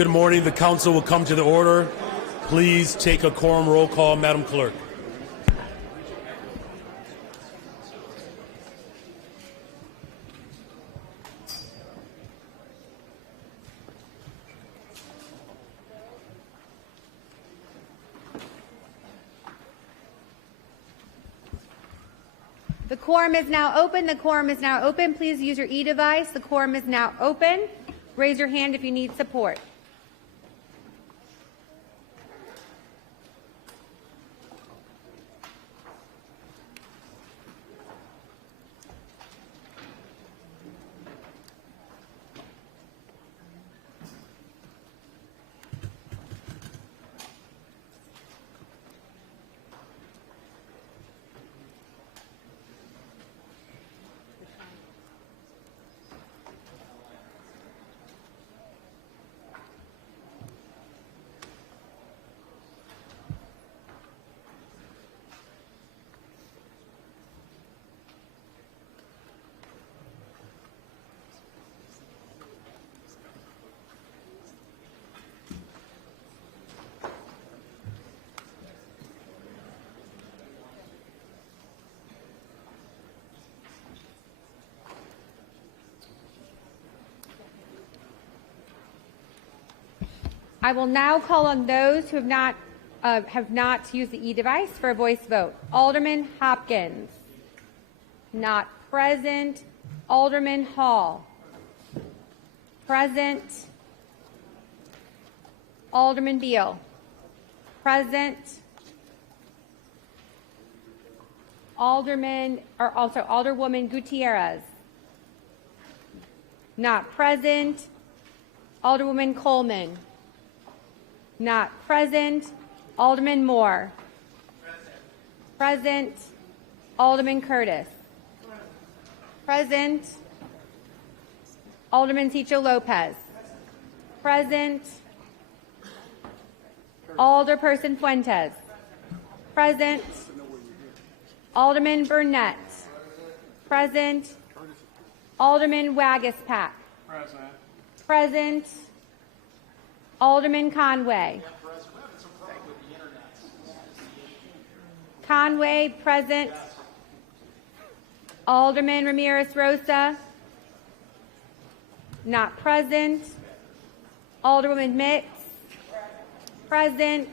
Good morning. The council will come to the order. Please take a quorum roll call, Madam Clerk. The quorum is now open. The quorum is now open. Please use your e-device. The quorum is now open. Raise your hand if you need support. I will now call on those who have not used the e-device for a voice vote. Alderman Hopkins. Not present. Alderman Hall. Present. Alderman Beal. Present. Alderwoman Gutierrez. Not present. Alderwoman Coleman. Not present. Alderman Moore. Present. Alderman Curtis. Present. Alderman Cicho Lopez. Present. Alderperson Fuentes. Present. Alderman Burnett. Present. Alderman Wagaspack. Present. Alderman Conway. Conway, present. Alderman Ramirez Rosa. Not present. Alderwoman Mix. Present.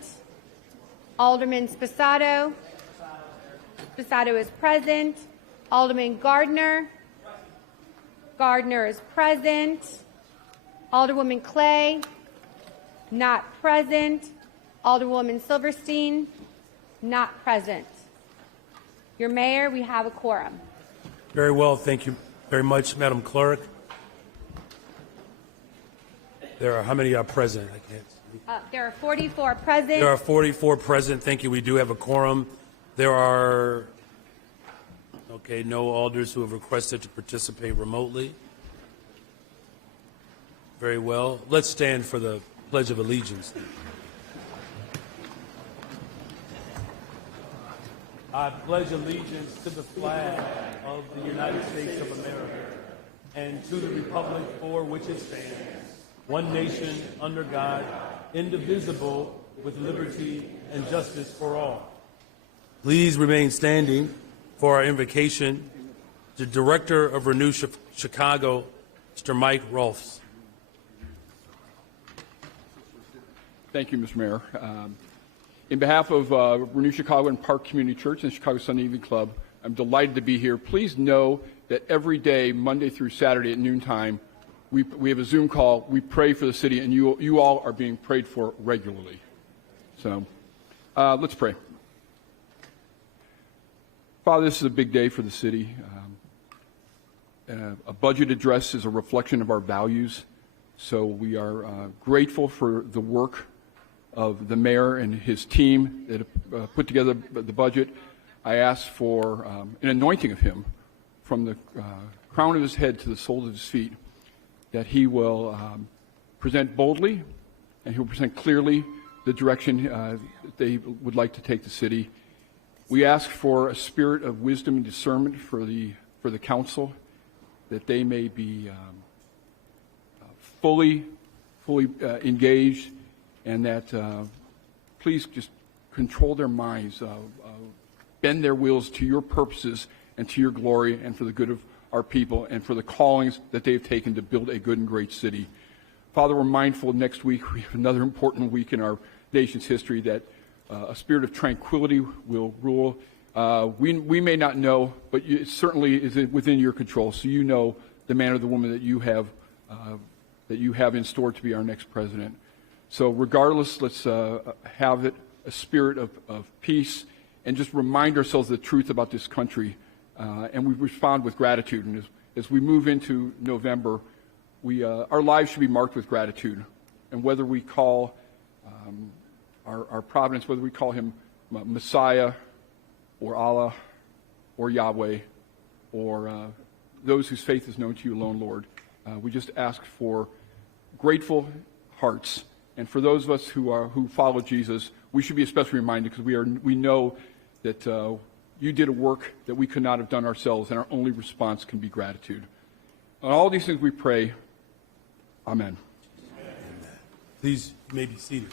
Alderman Sposato. Sposato is present. Alderman Gardner. Gardner is present. Alderwoman Clay. Not present. Alderwoman Silverstein. Not present. Your Mayor, we have a quorum. Very well. Thank you very much, Madam Clerk. There are how many are present? I can't see. There are 44 present. There are 44 present. Thank you. We do have a quorum. There are no alders who have requested to participate remotely. Very well. Let's stand for the Pledge of Allegiance. I pledge allegiance to the flag of the United States of America and to the republic for which it stands, one nation under God, indivisible, with liberty and justice for all. Please remain standing for our invocation to Director of Renew Chicago, Mr. Mike Rolfs. Thank you, Mr. Mayor. In behalf of Renew Chicago and Park Community Church and Chicago Sunday Evening Club, I'm delighted to be here. Please know that every day, Monday through Saturday at noontime, we have a Zoom call. We pray for the city, and you all are being prayed for regularly. So let's pray. Father, this is a big day for the city. A budget address is a reflection of our values, so we are grateful for the work of the mayor and his team that have put together the budget. I ask for an anointing of him from the crown of his head to the soles of his feet, that he will present boldly and he will present clearly the direction that they would like to take the city. We ask for a spirit of wisdom and discernment for the council, that they may be fully fully engaged, and that please just control their minds, bend their wills to your purposes and to your glory and for the good of our people and for the callings that they've taken to build a good and great city. Father, we're mindful next week, we have another important week in our nation's history, that a spirit of tranquility will rule. We may not know, but it certainly is within your control. So you know the man or the woman that you have in store to be our next president. So regardless, let's have it a spirit of peace and just remind ourselves the truth about this country. And we respond with gratitude. And as we move into November, our lives should be marked with gratitude. And whether we call our providence, whether we call him Messiah or Allah or Yahweh or those whose faith is known to you alone, Lord, we just ask for grateful hearts. And for those of us who follow Jesus, we should be especially reminded, because we know that you did a work that we could not have done ourselves, and our only response can be gratitude. On all these things we pray, amen. Please, you may be seated.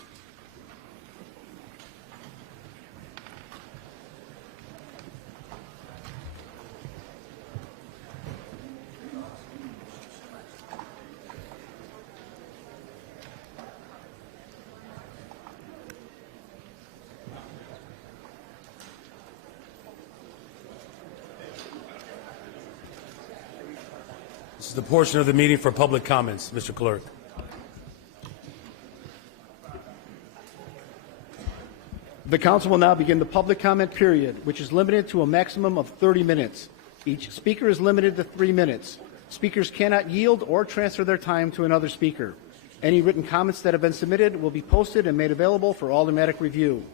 This is the portion of the meeting for public comments, Mr. Clerk. The council will now begin the public comment period, which is limited to a maximum of 30 minutes. Each speaker is limited to 3 minutes. Speakers cannot yield or transfer their time to another speaker. Any written comments that have been submitted will be posted and made available for automatic review.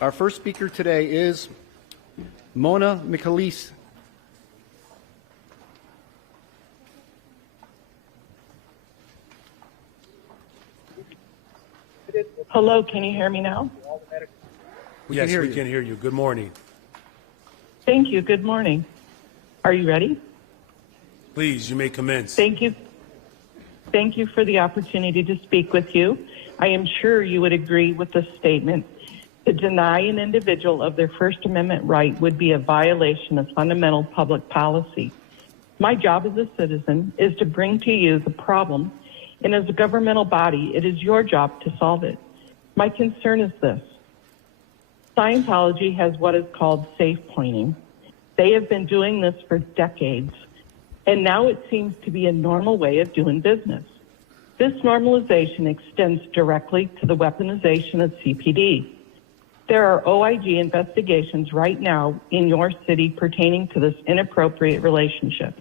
Our first speaker today is Mona Michalis. Hello, can you hear me now? Yes, we can hear you. Good morning. Thank you. Good morning. Are you ready? Please, you may commence. Thank you. Thank you for the opportunity to speak with you. I am sure you would agree with the statement. To deny an individual of their First Amendment right would be a violation of fundamental public policy. My job as a citizen is to bring to you the problem, and as a governmental body, it is your job to solve it. My concern is this. Scientology has what is called safe pointing. They have been doing this for decades, and now it seems to be a normal way of doing business. This normalization extends directly to the weaponization of CPD. There are OIG investigations right now in your city pertaining to this inappropriate relationship.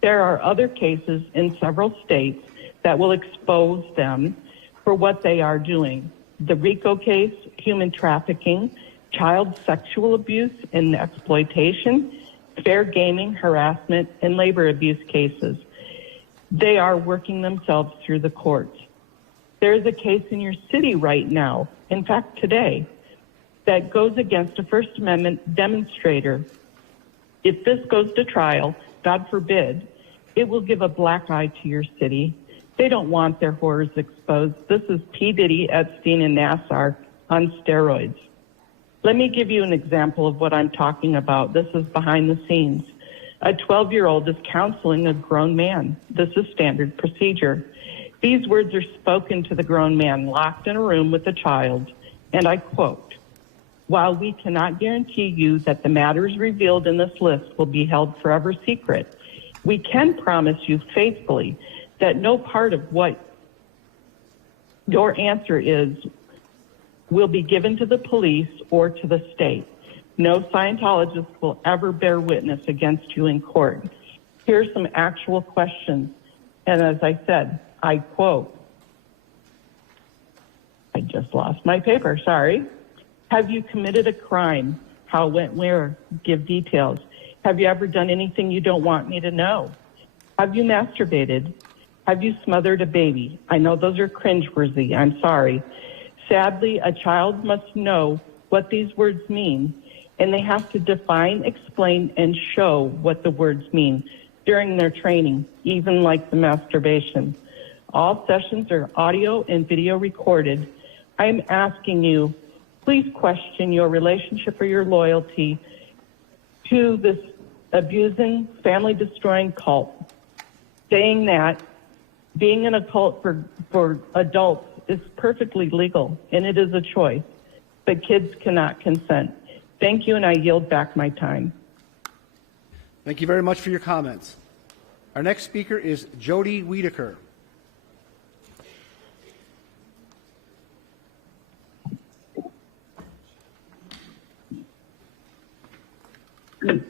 There are other cases in several states that will expose them for what they are doing. The RICO case, human trafficking, child sexual abuse and exploitation, fair gaming, harassment, and labor abuse cases. They are working themselves through the courts. There is a case in your city right now, in fact today, that goes against a First Amendment demonstrator. If this goes to trial, God forbid, it will give a black eye to your city. They don't want their horrors exposed. This is P. Diddy, Epstein, and Nassar on steroids. Let me give you an example of what I'm talking about. This is behind the scenes. A 12-year-old is counseling a grown man. This is standard procedure. These words are spoken to the grown man locked in a room with a child, and I quote, "While we cannot guarantee you that the matters revealed in this list will be held forever secret, we can promise you faithfully that no part of what your answer is will be given to the police or to the state. No Scientologist will ever bear witness against you in court." Here's some actual questions. And as I said, I quote, I just lost my paper, sorry. Have you committed a crime? How, when, where? Give details. Have you ever done anything you don't want me to know? Have you masturbated? Have you smothered a baby? I know those are cringeworthy. I'm sorry. Sadly, a child must know what these words mean, and they have to define, explain, and show what the words mean during their training, even like the masturbation. All sessions are audio and video recorded. I am asking you, please question your relationship or your loyalty to this abusing, family-destroying cult, saying that being in a cult for adults is perfectly legal, and it is a choice, but kids cannot consent. Thank you, and I yield back my time. Thank you very much for your comments. Our next speaker is Jody Wiedeker.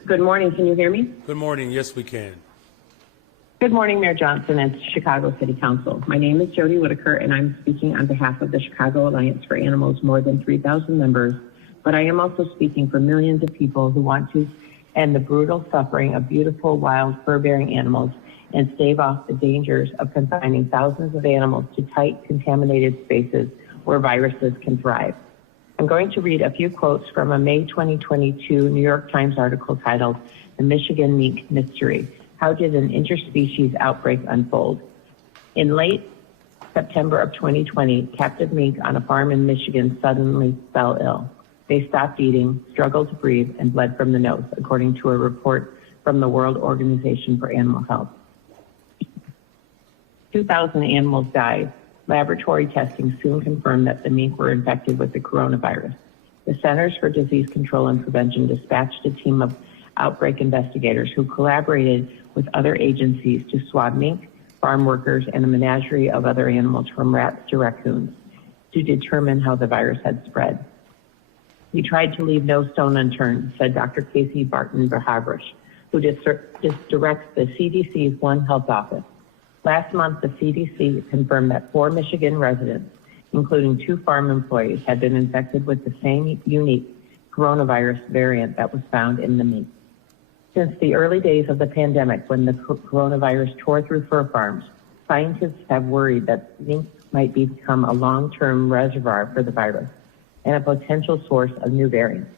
Good morning. Can you hear me? Good morning. Yes, we can. Good morning, Mayor Johnson and Chicago City Council. My name is Jody Whitaker, and I'm speaking on behalf of the Chicago Alliance for Animals, more than 3,000 members. But I am also speaking for millions of people who want to end the brutal suffering of beautiful, wild, fur-bearing animals and stave off the dangers of confining thousands of animals to tight, contaminated spaces where viruses can thrive. I'm going to read a few quotes from a May 2022 New York Times article titled "The Michigan Mink Mystery: How did an interspecies outbreak unfold?" In late September of 2020, captive mink on a farm in Michigan suddenly fell ill. They stopped eating, struggled to breathe, and bled from the nose, according to a report from the World Organization for Animal Health. 2,000 animals died. Laboratory testing soon confirmed that the mink were infected with the coronavirus. The Centers for Disease Control and Prevention dispatched a team of outbreak investigators who collaborated with other agencies to swab mink, farm workers, and a menagerie of other animals from rats to raccoons to determine how the virus had spread. "We tried to leave no stone unturned," said Dr. Casey Barton-Verhavrish, who directs the CDC's One Health Office. Last month, the CDC confirmed that 4 Michigan residents, including 2 farm employees, had been infected with the same unique coronavirus variant that was found in the mink. Since the early days of the pandemic, when the coronavirus tore through fur farms, scientists have worried that mink might become a long-term reservoir for the virus and a potential source of new variants.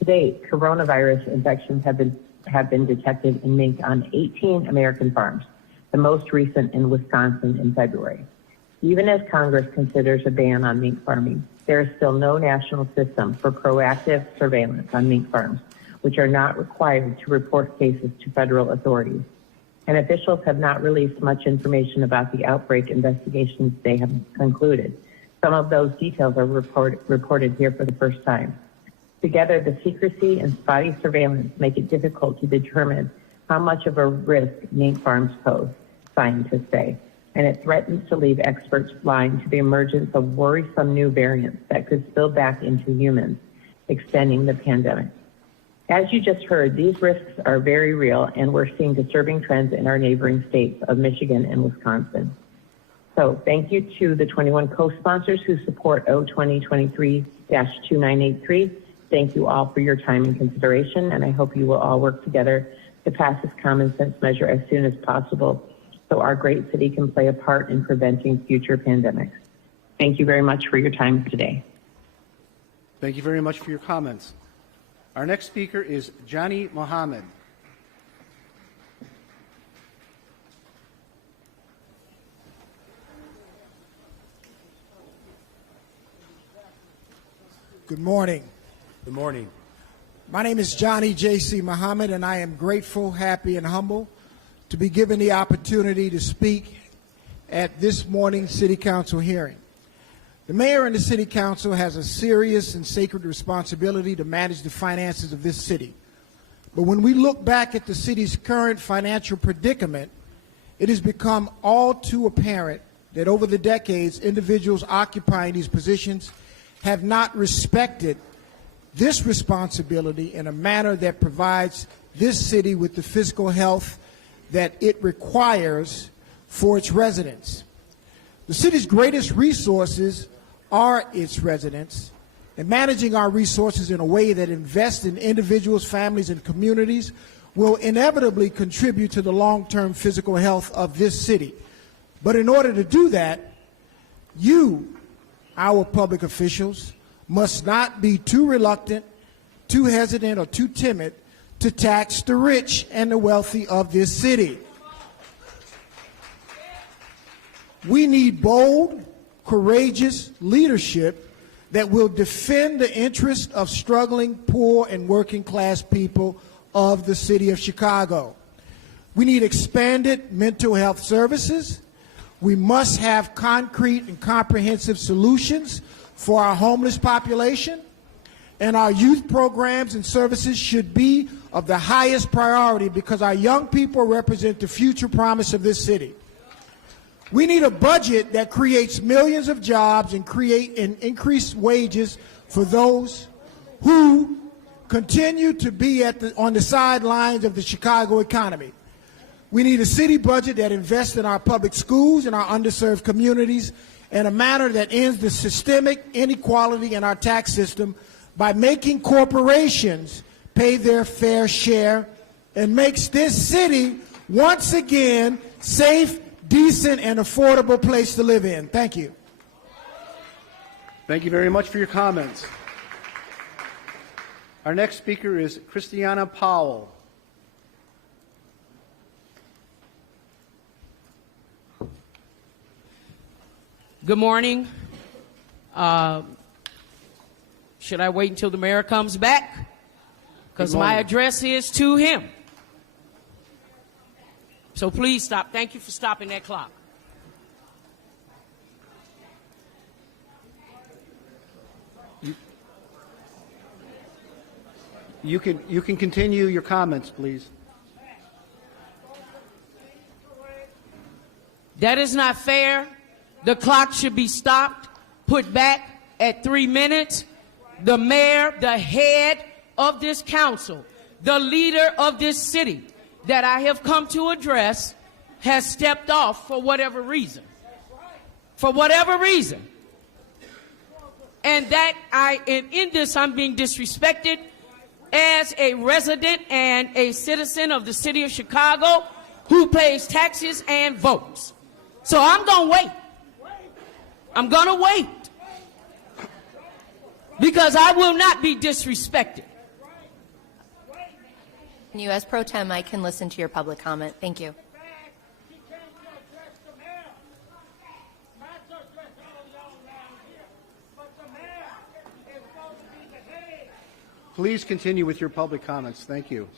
To date, coronavirus infections have been detected in mink on 18 American farms, the most recent in Wisconsin in February. Even as Congress considers a ban on mink farming, there is still no national system for proactive surveillance on mink farms, which are not required to report cases to federal authorities. And officials have not released much information about the outbreak investigations they have concluded. Some of those details are reported here for the first time. Together, the secrecy and spotty surveillance make it difficult to determine how much of a risk mink farms pose, scientists say, and it threatens to leave experts blind to the emergence of worrisome new variants that could spill back into humans, extending the pandemic. As you just heard, these risks are very real, and we're seeing disturbing trends in our neighboring states of Michigan and Wisconsin. So thank you to the 21 co-sponsors who support O 2023-2983. Thank you all for your time and consideration, and I hope you will all work together to pass this common sense measure as soon as possible so our great city can play a part in preventing future pandemics. Thank you very much for your time today. Thank you very much for your comments. Our next speaker is Johnny Mohammed. Good morning. Good morning. My name is Johnny J.C. Muhammad, and I am grateful, happy, and humble to be given the opportunity to speak at this morning's City Council hearing. The mayor and the City Council has a serious and sacred responsibility to manage the finances of this city. But when we look back at the city's current financial predicament, it has become all too apparent that over the decades, individuals occupying these positions have not respected this responsibility in a manner that provides this city with the fiscal health that it requires for its residents. The city's greatest resources are its residents, and managing our resources in a way that invests in individuals, families, and communities will inevitably contribute to the long-term physical health of this city. But in order to do that, you, our public officials, must not be too reluctant, too hesitant, or too timid to tax the rich and the wealthy of this city. We need bold, courageous leadership that will defend the interests of struggling, poor, and working class people of the city of Chicago. We need expanded mental health services. We must have concrete and comprehensive solutions for our homeless population. And our youth programs and services should be of the highest priority because our young people represent the future promise of this city. We need a budget that creates millions of jobs and increase wages for those who continue to be on the sidelines of the Chicago economy. We need a city budget that invests in our public schools and our underserved communities in a manner that ends the systemic inequality in our tax system by making corporations pay their fair share and makes this city once again safe, decent, and affordable place to live in. Thank you. Thank you very much for your comments. Our next speaker is Christiana Powell. Good morning. Should I wait until the mayor comes back? Because my address is to him. So please stop. Thank you for stopping that clock. You can continue your comments, please. That is not fair. The clock should be stopped, put back at 3 minutes. The mayor, the head of this council, the leader of this city that I have come to address has stepped off for whatever reason. For whatever reason. And that in this I'm being disrespected as a resident and a citizen of the city of Chicago who pays taxes and votes. So I'm going to wait. I'm going to wait. Because I will not be disrespected. You, as pro tem, I can listen to your public comment. Thank you. Please continue with your public comments. Thank you.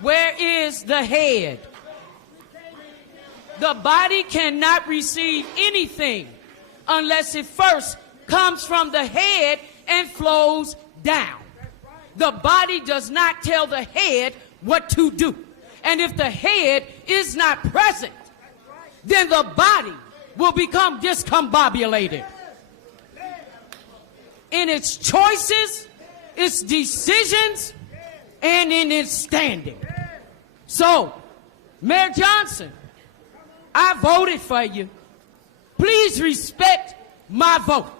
Where is the head? The body cannot receive anything unless it first comes from the head and flows down. The body does not tell the head what to do. And if the head is not present, then the body will become discombobulated in its choices, its decisions, and in its standing. So, Mayor Johnson, I voted for you. Please respect my vote.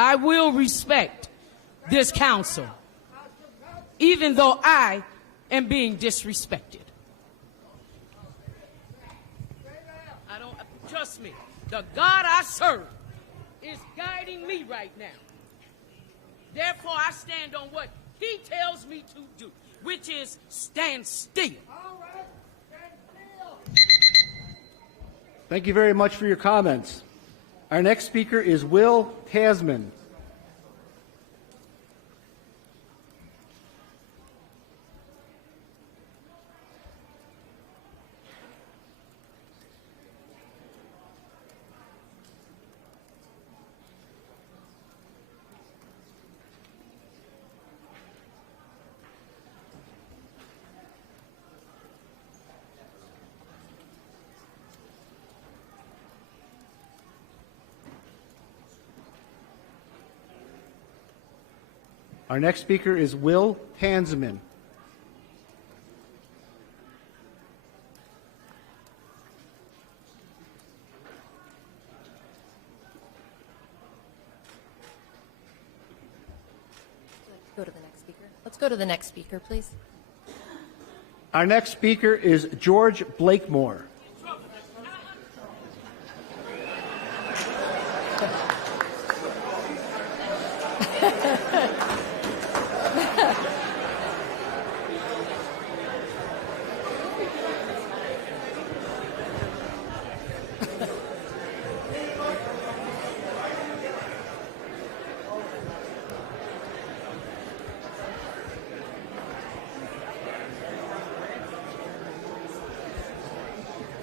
I will respect this council, even though I am being disrespected. I don't, trust me, the God I serve is guiding me right now. Therefore, I stand on what he tells me to do, which is stand still. Thank you very much for your comments. Our next speaker is Will Tasman. Our next speaker is Will Hansman. Go to the next speaker. Let's go to the next speaker, please. Our next speaker is George Blakemore.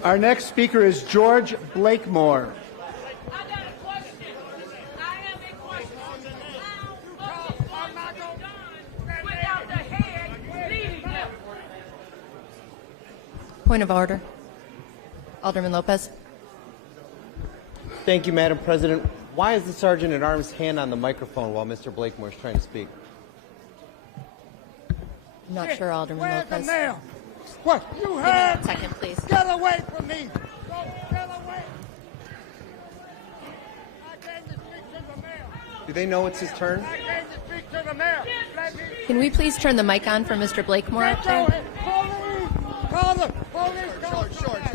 Our next speaker is George Blakemore. I got a question. I have a question. How are not done without the head leading them? Point of order. Alderman Lopez. Thank you, Madam President. Why is the Sergeant at Arms hand on the microphone while Mr. Blakemore is trying to speak? I'm not sure, Alderman Where's the Lopez. nail? What? You Give me heard? 1 second, please. Get away from me. Get away. I came to speak to the mayor. Do they know it's his turn? I came to speak to the mayor. Let me. Can we please turn the mic on for Mr. Blakemore up there? Police! Call the police! Call the just relax.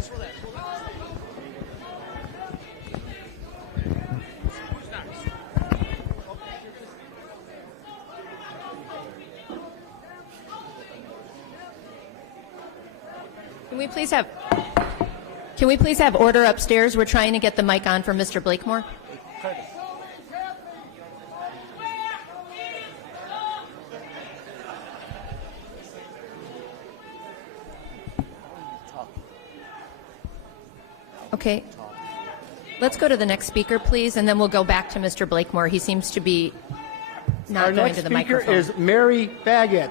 Can we please have order upstairs? We're trying to get the mic on for Mr. Blakemore. Okay. Let's go to the next speaker, please, and then we'll go back to Mr. Blakemore. He seems to be Our not going next to the speaker microphone. is Mary Baggett.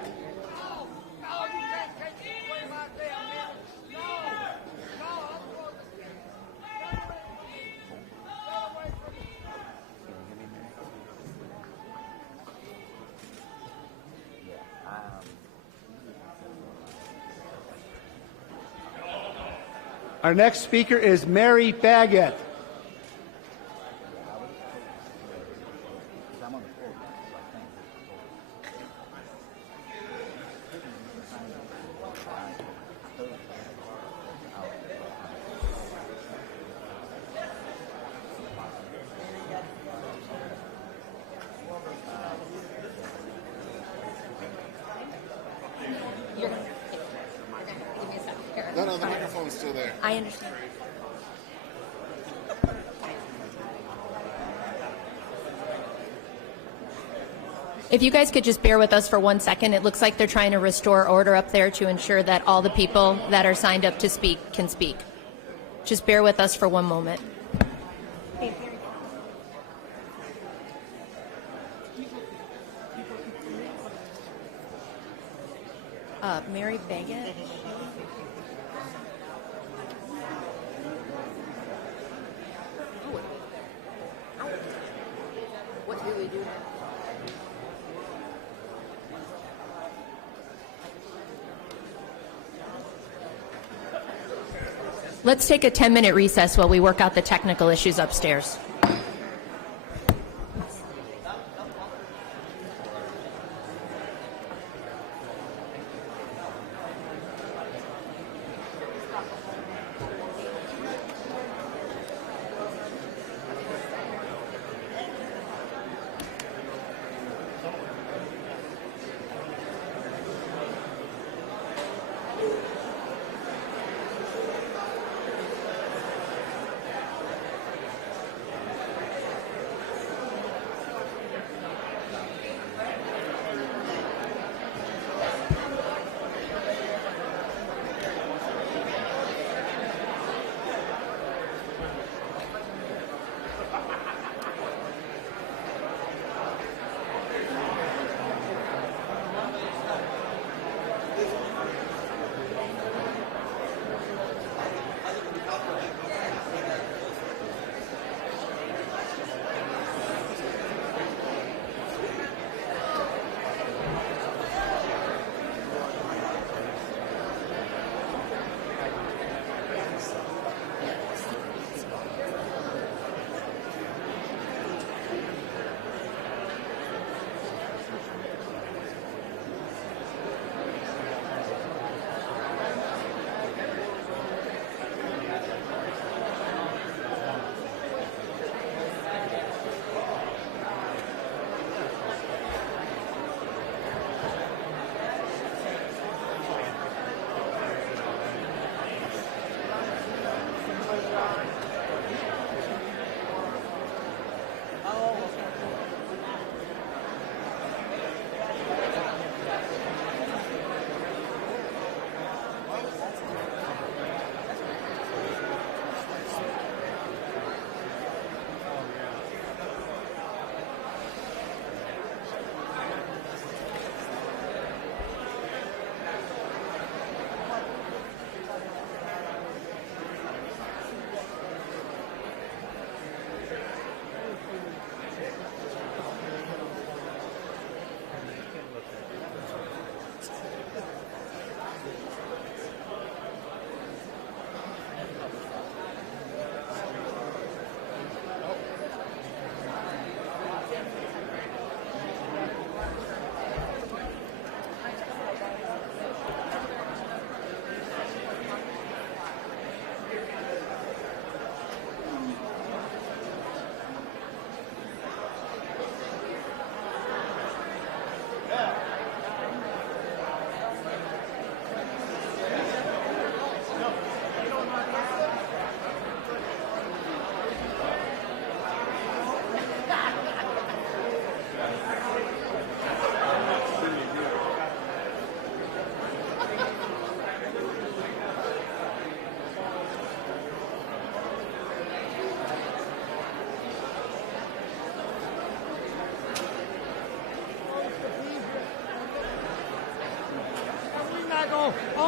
Our next speaker is Mary Baggett. No, the microphone's still there. I understand. If you guys could just bear with us for 1 second, it looks like they're trying to restore order up there to ensure that all the people that are signed up to speak can speak. Just bear with us for 1 moment. Mary Baggett. What do we do now? Let's take a 10-minute recess while we work out the technical issues upstairs.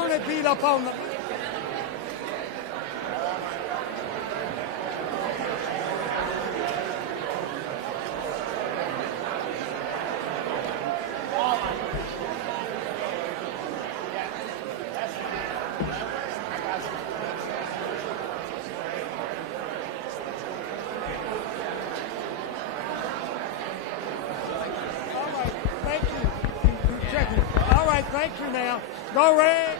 Tony beat up on the... Thank you. Checking. All right, thank you now. Go Red.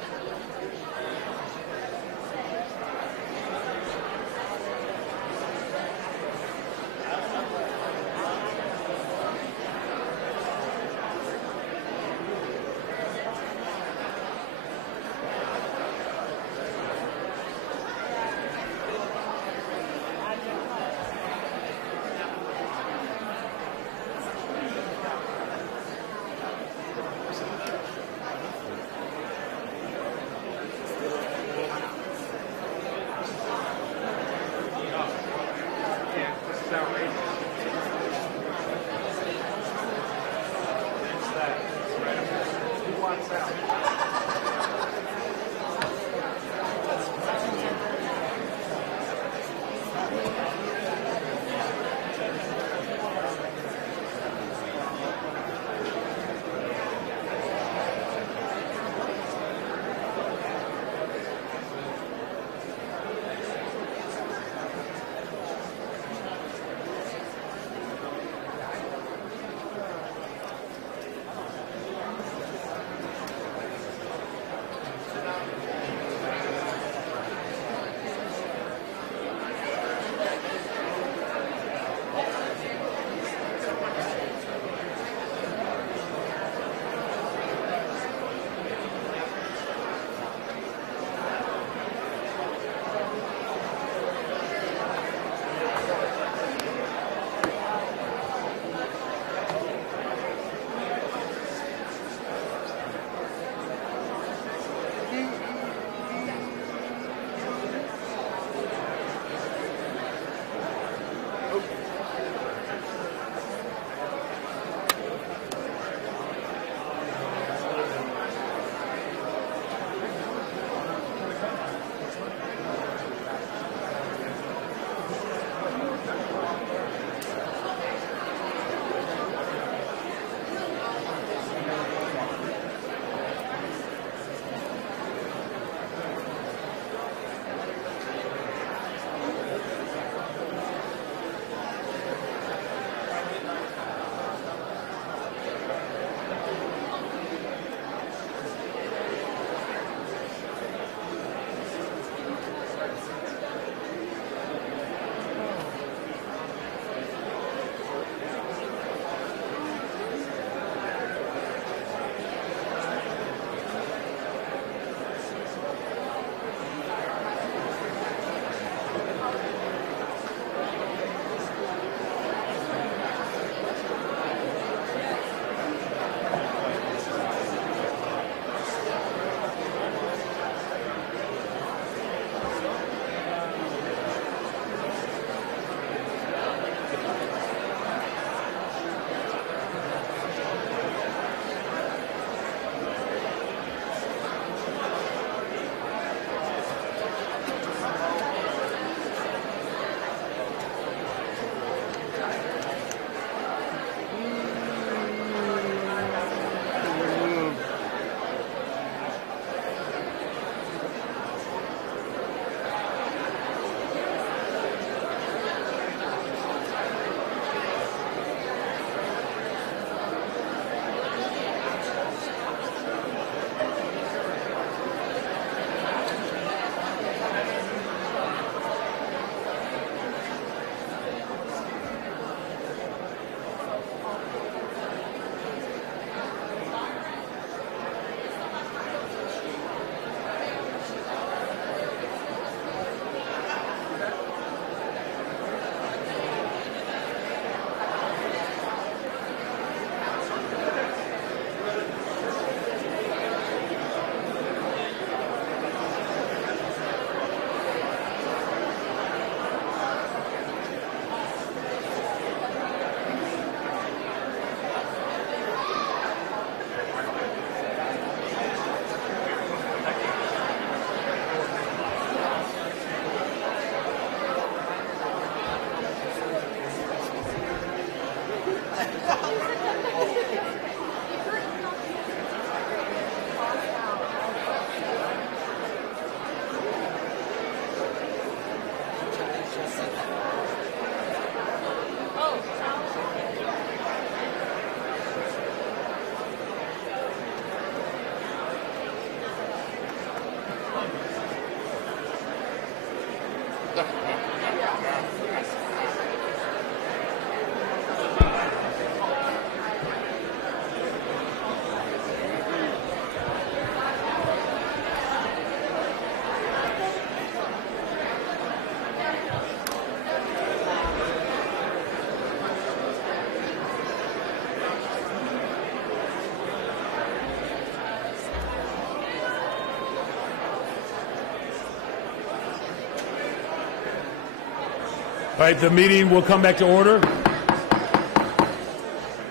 All right, the meeting will come back to order.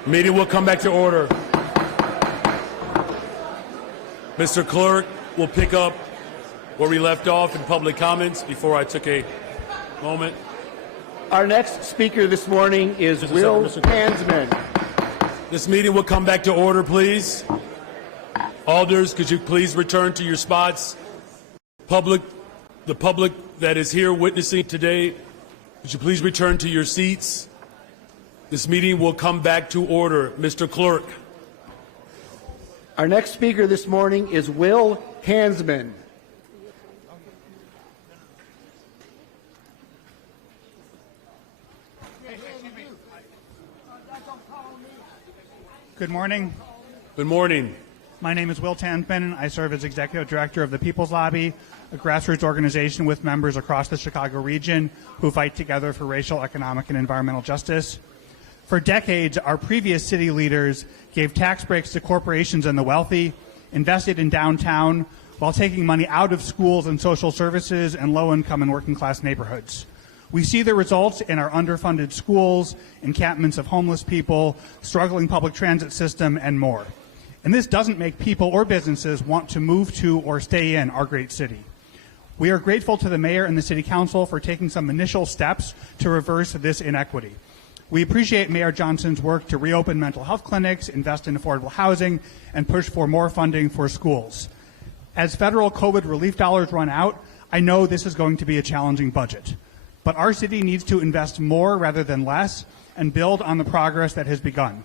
Meeting will come back to order. Mr. Clerk will pick up where we left off in public comments before I took a moment. Our next speaker this morning is Will Hansman. This meeting will come back to order, please. Alders, could you please return to your spots? The public that is here witnessing today, would you please return to your seats? This meeting will come back to order. Mr. Clerk. Our next speaker this morning is Will Hansman. Good morning. Good morning. My name is Will Hansman, and I serve as Executive Director of the People's Lobby, a grassroots organization with members across the Chicago region who fight together for racial, economic, and environmental justice. For decades, our previous city leaders gave tax breaks to corporations and the wealthy, invested in downtown, while taking money out of schools and social services and low-income and working-class neighborhoods. We see the results in our underfunded schools, encampments of homeless people, struggling public transit system, and more. And this doesn't make people or businesses want to move to or stay in our great city. We are grateful to the mayor and the city council for taking some initial steps to reverse this inequity. We appreciate Mayor Johnson's work to reopen mental health clinics, invest in affordable housing, and push for more funding for schools. As federal COVID relief dollars run out, I know this is going to be a challenging budget. But our city needs to invest more rather than less and build on the progress that has begun.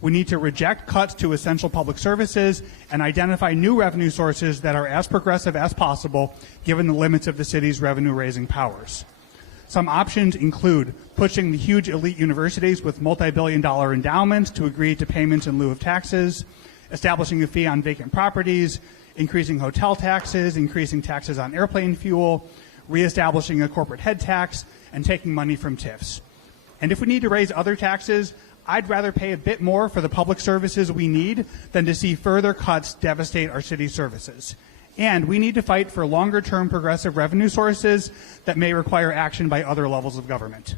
We need to reject cuts to essential public services and identify new revenue sources that are as progressive as possible given the limits of the city's revenue-raising powers. Some options include pushing the huge elite universities with multi-billion-dollar endowments to agree to payments in lieu of taxes, establishing a fee on vacant properties, increasing hotel taxes, increasing taxes on airplane fuel, reestablishing a corporate head tax, and taking money from TIFs. And if we need to raise other taxes, I'd rather pay a bit more for the public services we need than to see further cuts devastate our city services. And we need to fight for longer-term progressive revenue sources that may require action by other levels of government.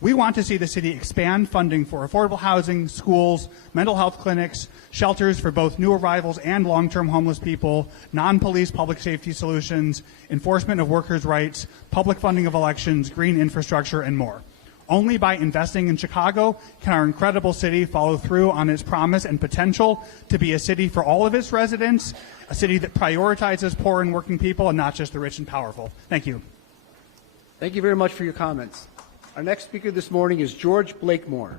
We want to see the city expand funding for affordable housing, schools, mental health clinics, shelters for both new arrivals and long-term homeless people, non-police public safety solutions, enforcement of workers' rights, public funding of elections, green infrastructure, and more. Only by investing in Chicago can our incredible city follow through on its promise and potential to be a city for all of its residents, a city that prioritizes poor and working people and not just the rich and powerful. Thank you. Thank you very much for your comments. Our next speaker this morning is George Blakemore.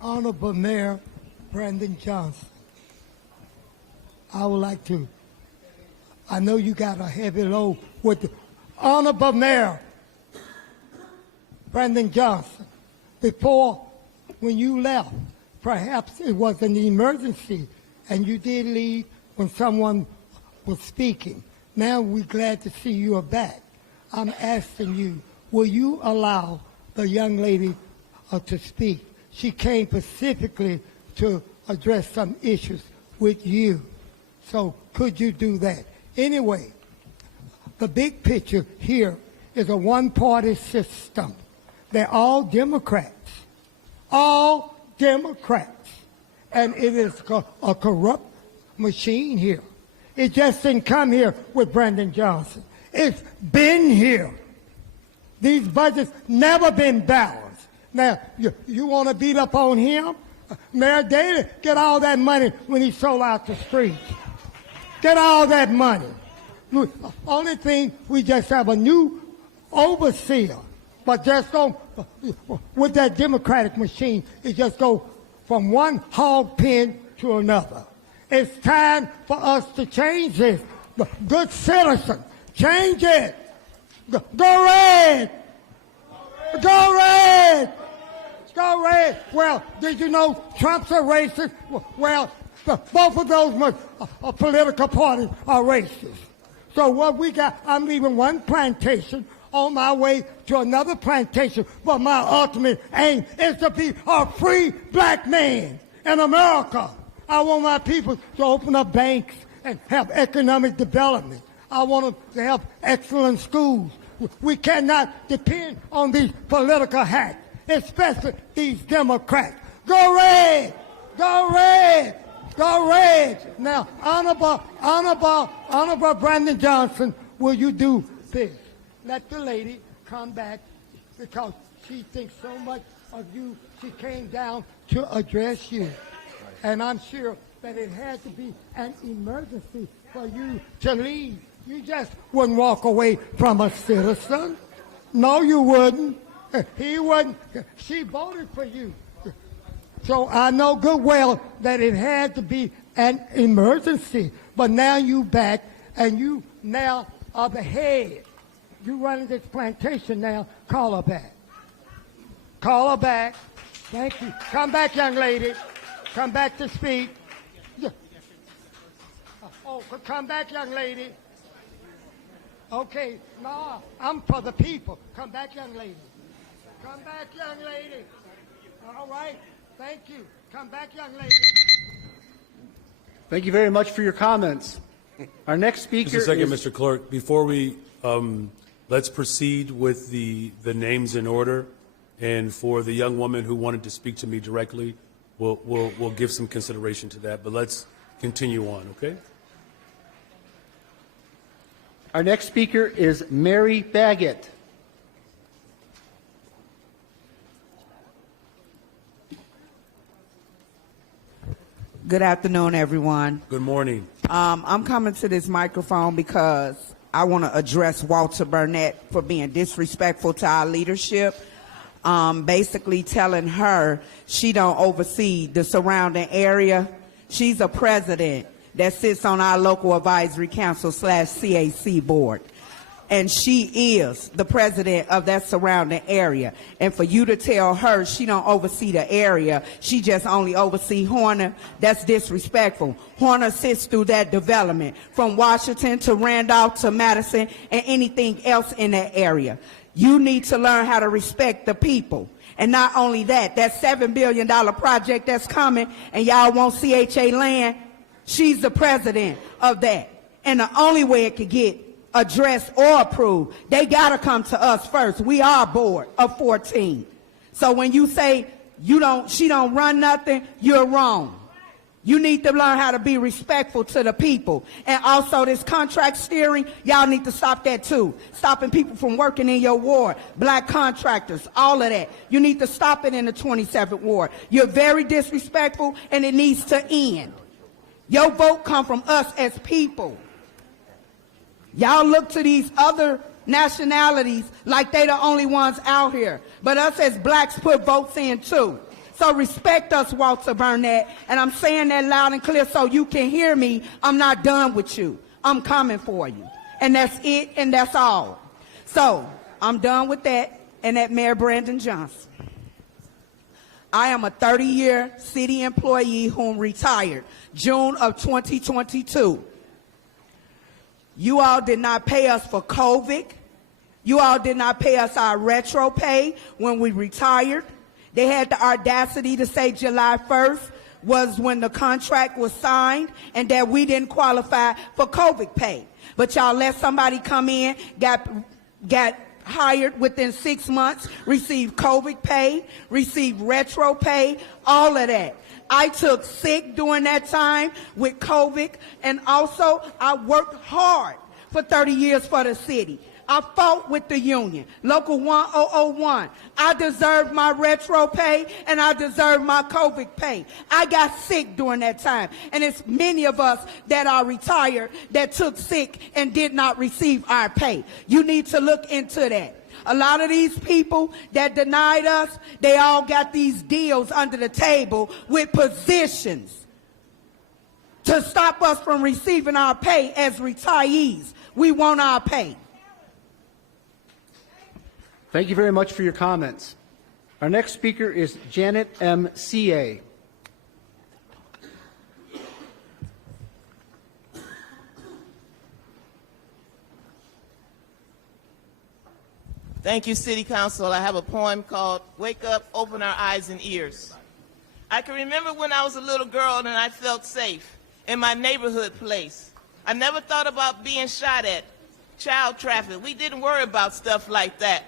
Honorable Mayor Brandon Johnson, I would like to, I know you got a heavy load with the Honorable Mayor Brandon Johnson, before when you left, perhaps it was an emergency and you did leave when someone was speaking. Now we're glad to see you are back. I'm asking you, will you allow the young lady to speak? She came specifically to address some issues with you. So could you do that? Anyway, the big picture here is a one-party system. They're all Democrats. All Democrats. And it is a corrupt machine here. It just didn't come here with Brandon Johnson. It's been here. These budgets never been balanced. Now, you want to beat up on him? Mayor Daley, get all that money when he sold out the streets. Get all that money. Only thing, we just have a new overseer. But just don't, with that Democratic machine, it just go from one hog pen to another. It's time for us to change this. good citizen. Change it. Go red. Go red. Go red. Well, did you know Trump's a racist? Well, both of those political parties are racist. So what we got, I'm leaving one plantation on my way to another plantation, but my ultimate aim is to be a free black man in America. I want my people to open up banks and have economic development. I want them to have excellent schools. We cannot depend on these political hacks, especially these Democrats. Go red! Go red! Go red! Now, Honorable Brandon Johnson, will you do this? Let the lady come back because she thinks so much of you. She came down to address you. And I'm sure that it had to be an emergency for you to leave. You just wouldn't walk away from a citizen. No, you wouldn't. He wouldn't. She voted for you. So I know good well that it had to be an emergency. But now you back, and you now are the head. You running this plantation now. Call her back. Call her back. Thank you. Come back, young lady. Come back to speak. Oh, come back, young lady. Okay, no, I'm for the people. Come back, young lady. Come back, young lady. All right, thank you. Come back, young lady. Thank you very much for your comments. Our next speaker Just a second, is... Mr. Clerk. Before we, let's proceed with the names in order. And for the young woman who wanted to speak to me directly, we'll give some consideration to that. But let's continue on, okay? Our next speaker is Mary Baggett. Good afternoon, everyone. Good morning. I'm coming to this microphone because I want to address Walter Burnett for being disrespectful to our leadership. Basically telling her she don't oversee the surrounding area. She's a president that sits on our local advisory council / CAC board. And she is the president of that surrounding area. And for you to tell her she don't oversee the area, she just only oversee Horner, that's disrespectful. Horner sits through that development from Washington to Randolph to Madison and anything else in that area. You need to learn how to respect the people. And not only that, that $7 billion project that's coming and y'all want CHA land, she's the president of that. And the only way it could get addressed or approved, they got to come to us first. We are a board of 14. So when you say she don't run nothing, you're wrong. You need to learn how to be respectful to the people. And also this contract steering, y'all need to stop that too. Stopping people from working in your ward, black contractors, all of that. You need to stop it in the 27th ward. You're very disrespectful and it needs to end. Your vote come from us as people. Y'all look to these other nationalities like they the only ones out here. But us as blacks put votes in too. So respect us, Walter Burnett. And I'm saying that loud and clear so you can hear me. I'm not done with you. I'm coming for you. And that's it and that's all. So I'm done with that and that Mayor Brandon Johnson. I am a 30-year city employee whom retired June of 2022. You all did not pay us for COVID. You all did not pay us our retro pay when we retired. They had the audacity to say July 1st was when the contract was signed and that we didn't qualify for COVID pay. But y'all let somebody come in, got hired within 6 months, received COVID pay, received retro pay, all of that. I took sick during that time with COVID, and also I worked hard for 30 years for the city. I fought with the union, Local 1001. I deserved my retro pay and I deserved my COVID pay. I got sick during that time. And it's many of us that are retired that took sick and did not receive our pay. You need to look into that. A lot of these people that denied us, they all got these deals under the table with positions. to stop us from receiving our pay as retirees. We want our pay. Thank you very much for your comments. Our next speaker is Janet M. C.A. Thank you, City Council. I have a poem called Wake Up, Open Our Eyes and Ears. I can remember when I was a little girl and I felt safe in my neighborhood place. I never thought about being shot at, child trafficked. We didn't worry about stuff like that.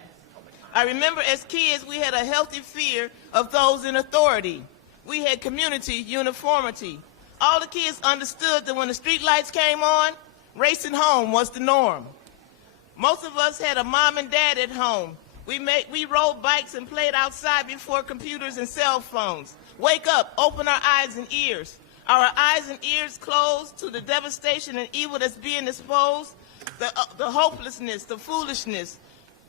I remember as kids we had a healthy fear of those in authority. We had community uniformity. All the kids understood that when the street lights came on, racing home was the norm. Most of us had a mom and dad at home. We rode bikes and played outside before computers and cell phones. Wake up, open our eyes and ears. Are our eyes and ears closed to the devastation and evil that's being exposed? The hopelessness, the foolishness,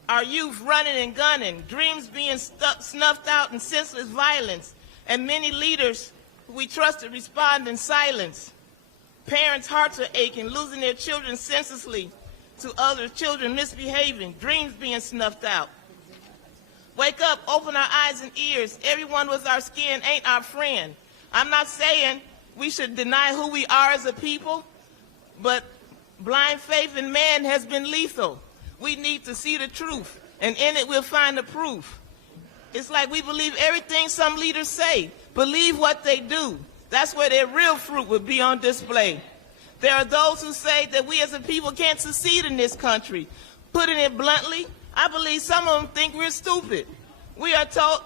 our youth running and gunning, dreams being snuffed out in senseless violence, and many leaders who we trusted respond in silence. Parents' hearts are aching, losing their children senselessly to other children misbehaving, dreams being snuffed out. Wake up, open our eyes and ears. Everyone with our skin ain't our friend. I'm not saying we should deny who we are as a people, but blind faith in man has been lethal. We need to see the truth, and in it we'll find the proof. It's like we believe everything some leaders say, believe what they do. That's where their real fruit would be on display. There are those who say that we as a people can't succeed in this country. Putting it bluntly, I believe some of them think we're stupid. We are told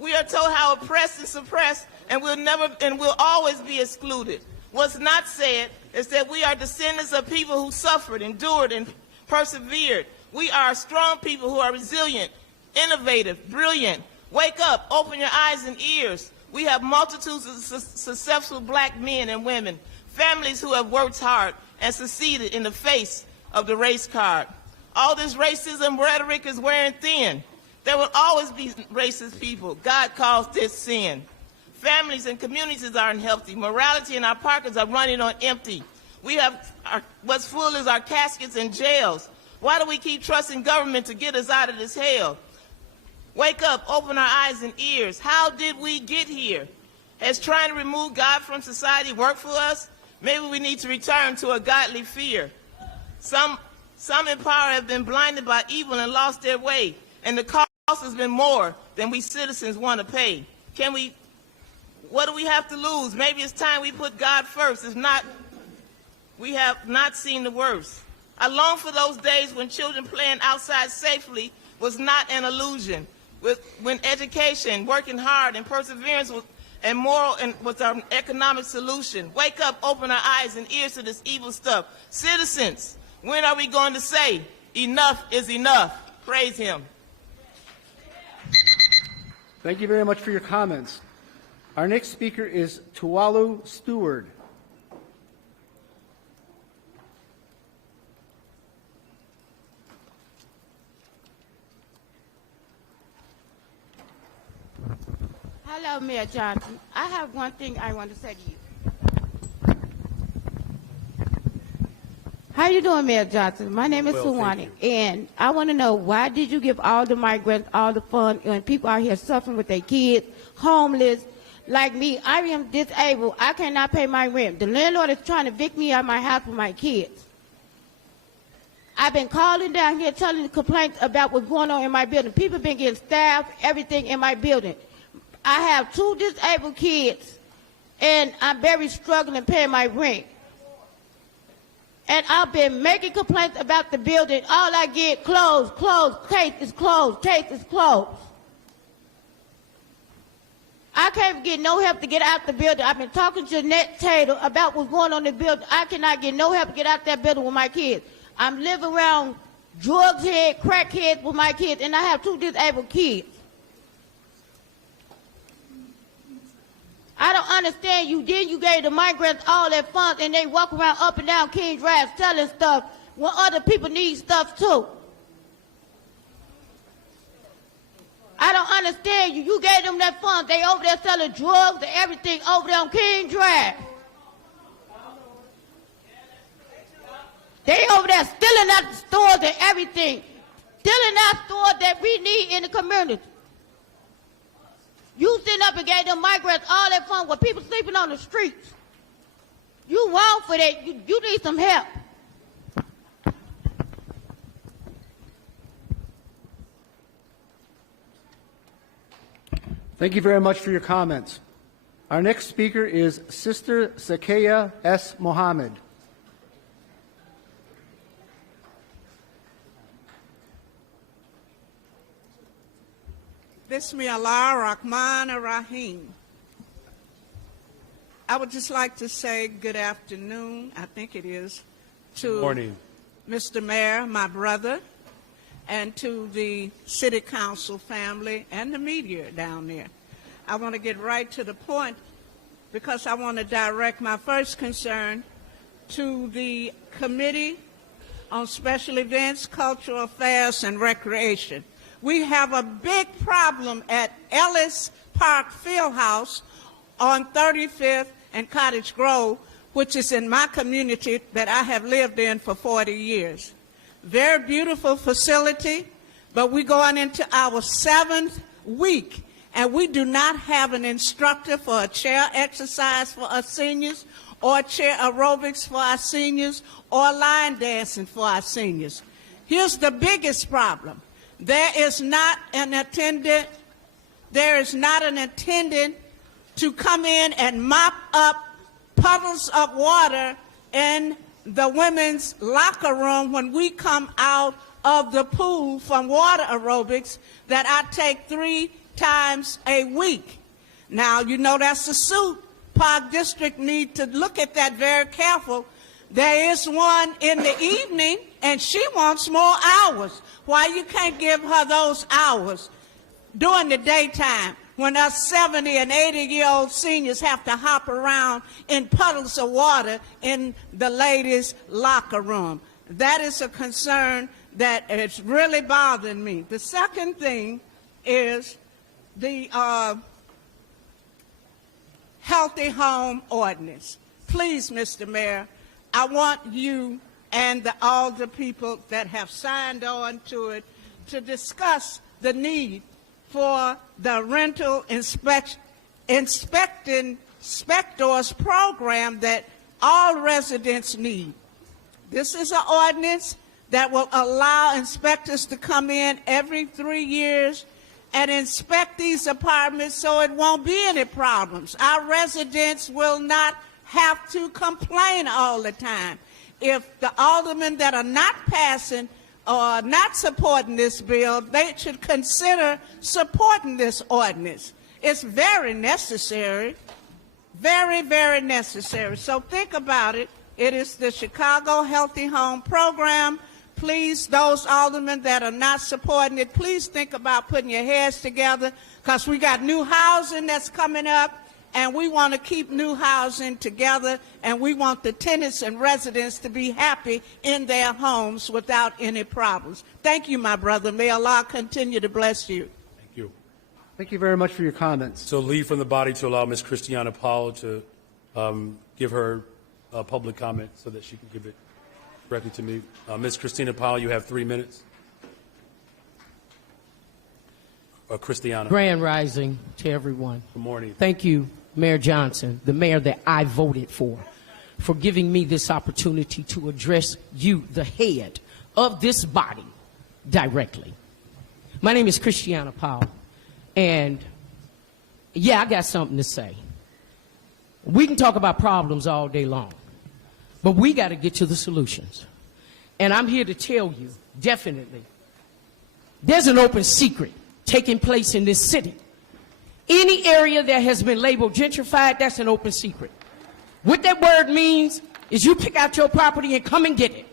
how oppressed and suppressed, and we'll always be excluded. What's not said is that we are descendants of people who suffered, endured, and persevered. We are strong people who are resilient, innovative, brilliant. Wake up, open your eyes and ears. We have multitudes of successful black men and women, families who have worked hard and succeeded in the face of the race card. All this racism rhetoric is wearing thin. There will always be racist people. God calls this sin. Families and communities are unhealthy. Morality in our pockets are running on empty. We have what's full is our caskets and jails. Why do we keep trusting government to get us out of this hell? Wake up, open our eyes and ears. How did we get here? Has trying to remove God from society worked for us? Maybe we need to return to a godly fear. Some in power have been blinded by evil and lost their way, and the cost has been more than we citizens want to pay. What do we have to lose? Maybe it's time we put God first. If not, we have not seen the worst. I long for those days when children playing outside safely was not an illusion. When education, working hard, and perseverance and moral was our economic solution. Wake up, open our eyes and ears to this evil stuff. Citizens, when are we going to say, enough is enough? Praise him. Thank you very much for your comments. Our next speaker is Tuwalu Stewart. Hello, Mayor Johnson. I have one thing I want to say to you. How you doing, Mayor Johnson? My name is Suwani, and I want to know, why did you give all the migrants all the funds and people out here suffering with their kids, homeless, like me? I am disabled. I cannot pay my rent. The landlord is trying to evict me out of my house with my kids. I've been calling down here telling complaints about what's going on in my building. People been getting stabbed, everything in my building. I have 2 disabled kids, and I'm very struggling paying my rent. And I've been making complaints about the building. All I get, closed, case is closed, case is closed. I can't get no help to get out the building. I've been talking to Jeanette Taylor about what's going on in the building. I cannot get no help to get out that building with my kids. I'm living around drugs head, crackheads with my kids, and I have 2 disabled kids. I don't understand you. Then you gave the migrants all that funds, and they walk around up and down King Drive selling stuff when other people need stuff too. I don't understand you. You gave them that funds. They over there selling drugs and everything over there on King Drive. They over there stealing out the stores and everything. Stealing out stores that we need in the community. You sitting up and gave them migrants all that fun with people sleeping on the streets. You wrong for that. You need some help. Thank you very much for your comments. Our next speaker is Sister Sakaya S. Mohammed. Bismillah Rahman Rahim. I would just like to say good afternoon, I think it is, to Morning. Mr. Mayor, my brother, and to the City Council family and the media down there. I want to get right to the point because I want to direct my first concern to the Committee on Special Events, Cultural Affairs, and Recreation. We have a big problem at Ellis Park Fieldhouse on 35th and Cottage Grove, which is in my community that I have lived in for 40 years. Very beautiful facility, but we're going into our 7th week, and we do not have an instructor for a chair exercise for our seniors, or chair aerobics for our seniors, or line dancing for our seniors. Here's the biggest problem. There is not an attendant to come in and mop up puddles of water in the women's locker room when we come out of the pool from water aerobics that I take 3 times a week. Now, you know that's a suit. Park District need to look at that very careful. There is one in the evening, and she wants more hours. Why you can't give her those hours during the daytime when us 70 and 80-year-old seniors have to hop around in puddles of water in the ladies' locker room? That is a concern that is really bothering me. The second thing is the healthy home ordinance. Please, Mr. Mayor, I want you and all the people that have signed on to it to discuss the need for the rental inspectors program that all residents need. This is an ordinance that will allow inspectors to come in every 3 years and inspect these apartments so it won't be any problems. Our residents will not have to complain all the time. If the aldermen that are not passing or not supporting this bill, they should consider supporting this ordinance. It's very necessary, very, very necessary. So think about it. It is the Chicago Healthy Home Program. Please, those aldermen that are not supporting it, please think about putting your heads together because we got new housing that's coming up. And we want to keep new housing together, and we want the tenants and residents to be happy in their homes without any problems. Thank you, my brother. May Allah continue to bless you. Thank you. Thank you very much for your comments. So leave from the body to allow Ms. Christiana Powell to give her public comment so that she can give it directly to me. Ms. Christina Powell, you have 3 minutes. Christiana. Grand rising to everyone. Good morning. Thank you, Mayor Johnson, the mayor that I voted for giving me this opportunity to address you, the head of this body, directly. My name is Christiana Powell, and yeah, I got something to say. We can talk about problems all day long, but we got to get to the solutions. And I'm here to tell you, definitely, there's an open secret taking place in this city. Any area that has been labeled gentrified, that's an open secret. What that word means is you pick out your property and come and get it.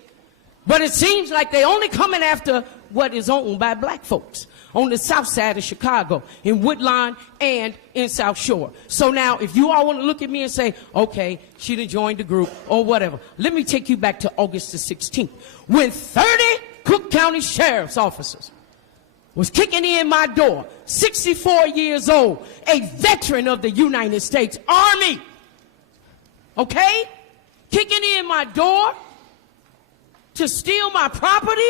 But it seems like they're only coming after what is owned by black folks on the south side of Chicago, in Woodlawn and in South Shore. So now, if you all want to look at me and say, okay, she done joined the group or whatever, let me take you back to August the 16th, when 30 Cook County Sheriff's officers was kicking in my door, 64 years old, a veteran of the United States Army, okay? Kicking in my door, to steal my property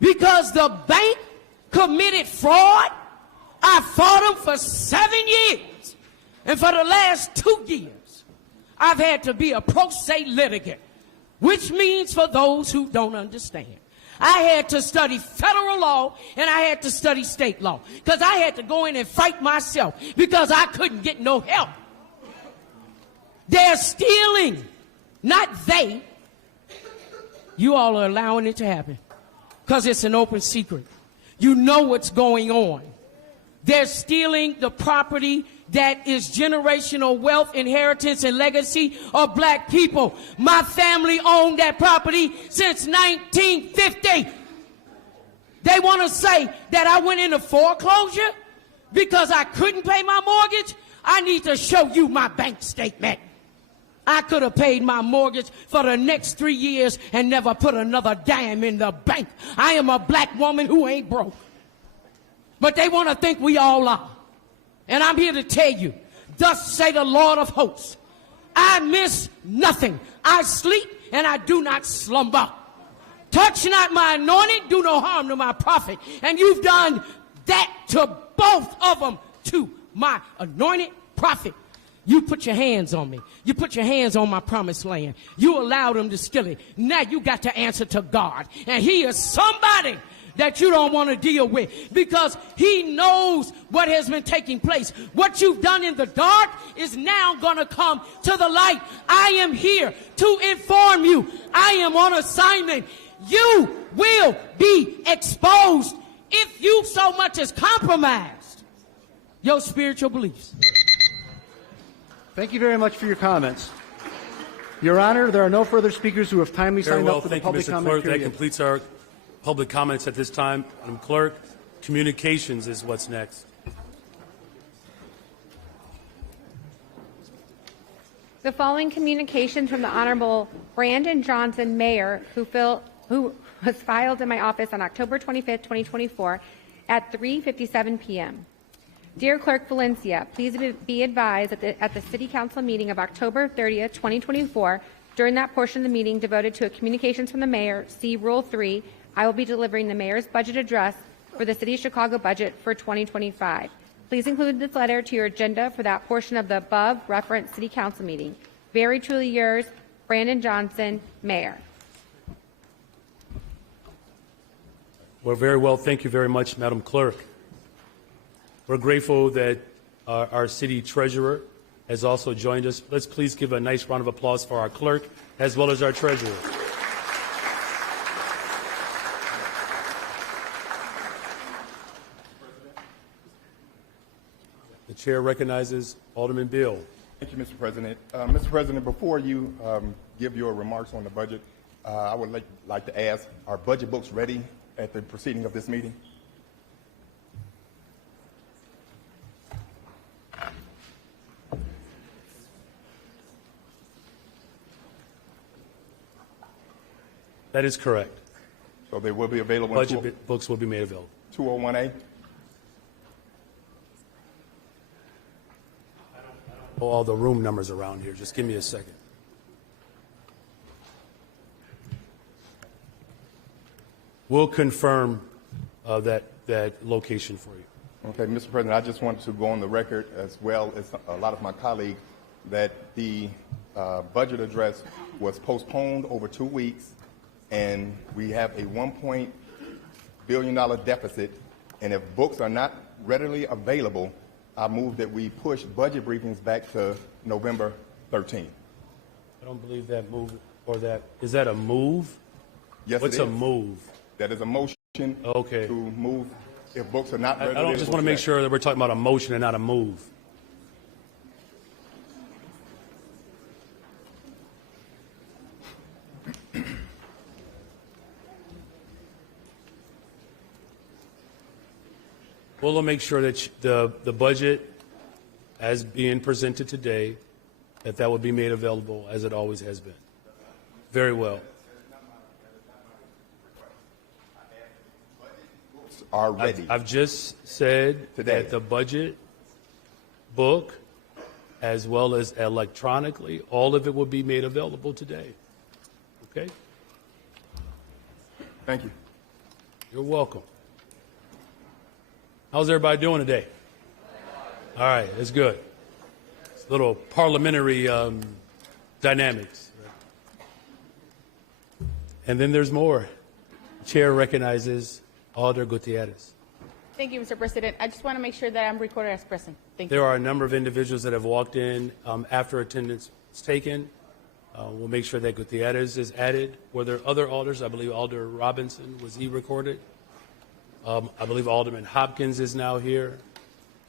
because the bank committed fraud. I fought them for 7 years. And for the last 2 years, I've had to be a pro se litigant, which means, for those who don't understand, I had to study federal law and I had to study state law because I had to go in and fight myself because I couldn't get no help. They're stealing, not they. You all are allowing it to happen because it's an open secret. You know what's going on. They're stealing the property that is generational wealth, inheritance, and legacy of black people. My family owned that property since 1950. They want to say that I went into foreclosure because I couldn't pay my mortgage. I need to show you my bank statement. I could have paid my mortgage for the next 3 years and never put another dime in the bank. I am a black woman who ain't broke. But they want to think we all are. And I'm here to tell you, thus say the Lord of hosts, I miss nothing. I sleep and I do not slumber. Touch not my anointed, do no harm to my prophet. And you've done that to both of them, to my anointed prophet. You put your hands on me. You put your hands on my promised land. You allowed them to steal it. Now you got to answer to God. And he is somebody that you don't want to deal with because he knows what has been taking place. What you've done in the dark is now going to come to the light. I am here to inform you. I am on assignment. You will be exposed if you so much as compromised your spiritual beliefs. Thank you very much for your comments. Your Honor, there are no further speakers who have timely Very signed well. up for the Thank you, public Mr. comment Clerk. period. That completes our public comments at this time. Madam Clerk, communications is what's next. The following communications from the Honorable Brandon Johnson, Mayor, who was filed in my office on October 25th, 2024 at 3:57 p.m. Dear Clerk Valencia, please be advised that at the City Council meeting of October 30th, 2024, during that portion of the meeting devoted to a communications from the Mayor, see Rule 3, I will be delivering the Mayor's budget address for the City of Chicago budget for 2025. Please include this letter to your agenda for that portion of the above referenced City Council meeting. Very truly yours, Brandon Johnson, Mayor. Well, very well. Thank you very much, Madam Clerk. We're grateful that our city treasurer has also joined us. Let's please give a nice round of applause for our clerk as well as our treasurer. The chair recognizes Alderman Bill. Thank you, Mr. President. Mr. President, before you give your remarks on the budget, I would like to ask, are budget books ready at the proceeding of this meeting? That is correct. So they will be available. Budget books will be made available. 201A? All the room numbers around here. Just give me a second. We'll confirm that location for you. Okay, Mr. President, I just wanted to go on the record, as well as a lot of my colleagues, that the budget address was postponed over 2 weeks, and we have a $1 billion deficit, and if books are not readily available, I move that we push budget briefings back to November 13th. I don't believe that move, or that, is that a move? Yes, What's it is. a move? That is a motion Okay. to move if books are not readily I don't just want to make sure that we're talking about a motion and not a move. We'll make sure that the budget, as being presented today, that will be made available as it always has been. Very well. Are ready. I've just said Today. that the budget book, as well as electronically, all of it will be made available today. Okay? Thank you. You're welcome. How's everybody doing today? All right, that's good. It's a little parliamentary dynamics. And then there's more. Chair recognizes Alder Gutierrez. Thank you, Mr. President. I just want to make sure that I'm recorded as present. Thank you. There are a number of individuals that have walked in after attendance is taken. We'll make sure that Gutierrez is added. Were there other alders? I believe Alder Robinson, was he recorded? I believe Alderman Hopkins is now here.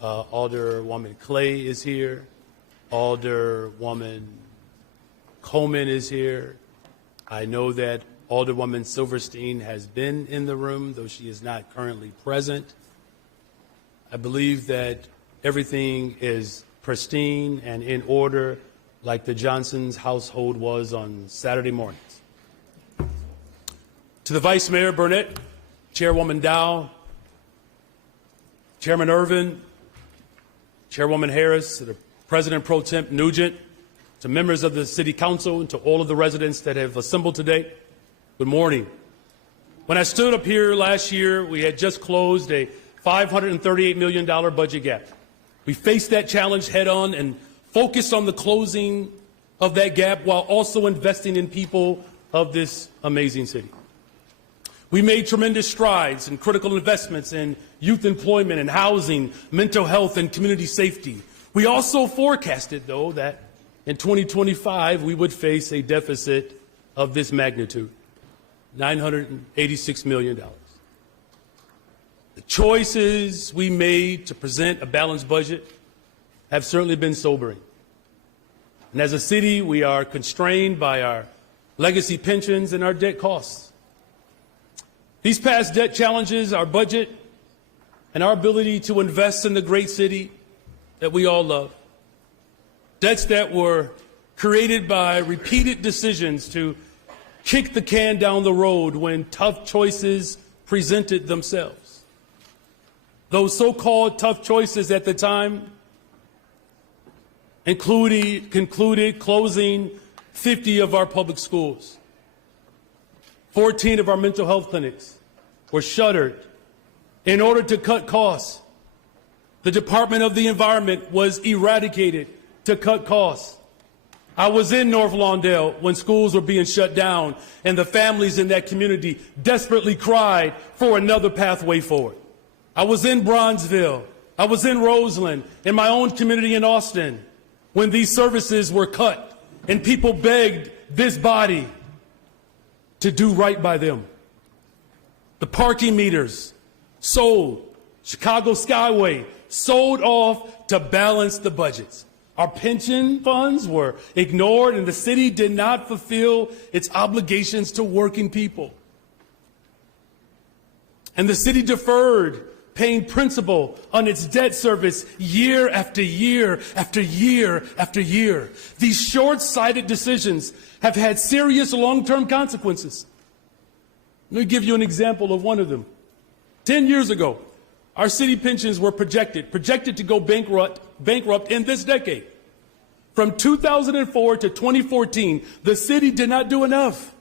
Alderwoman Clay is here. Alderwoman Coleman is here. I know that Alderwoman Silverstein has been in the room, though she is not currently present. I believe that everything is pristine and in order, like the Johnson's household was on Saturday mornings. To the Vice Mayor Burnett, Chairwoman Dow, Chairman Irvin, Chairwoman Harris, to the President Pro Temp Nugent, to members of the City Council, and to all of the residents that have assembled today, good morning. When I stood up here last year, we had just closed a $538 million budget gap. We faced that challenge head on and focused on the closing of that gap while also investing in people of this amazing city. We made tremendous strides in critical investments in youth employment and housing, mental health, and community safety. We also forecasted, though, that in 2025 we would face a deficit of this magnitude, $986 million. The choices we made to present a balanced budget have certainly been sobering. And as a city, we are constrained by our legacy pensions and our debt costs. These past debt challenges, our budget, and our ability to invest in the great city that we all love. Debts that were created by repeated decisions to kick the can down the road when tough choices presented themselves. Those so-called tough choices at the time concluded closing 50 of our public schools. 14 of our mental health clinics were shuttered in order to cut costs. The Department of the Environment was eradicated to cut costs. I was in North Lawndale when schools were being shut down and the families in that community desperately cried for another pathway forward. I was in Bronzeville. I was in Roseland, in my own community in Austin, when these services were cut and people begged this body to do right by them. The parking meters sold. Chicago Skyway sold off to balance the budgets. Our pension funds were ignored and the city did not fulfill its obligations to working people. And the city deferred paying principal on its debt service year after year after year after year. These short-sighted decisions have had serious long-term consequences. Let me give you an example of one of them. 10 years ago, our city pensions were projected to go bankrupt in this decade. From 2004 to 2014, the city did not do enough.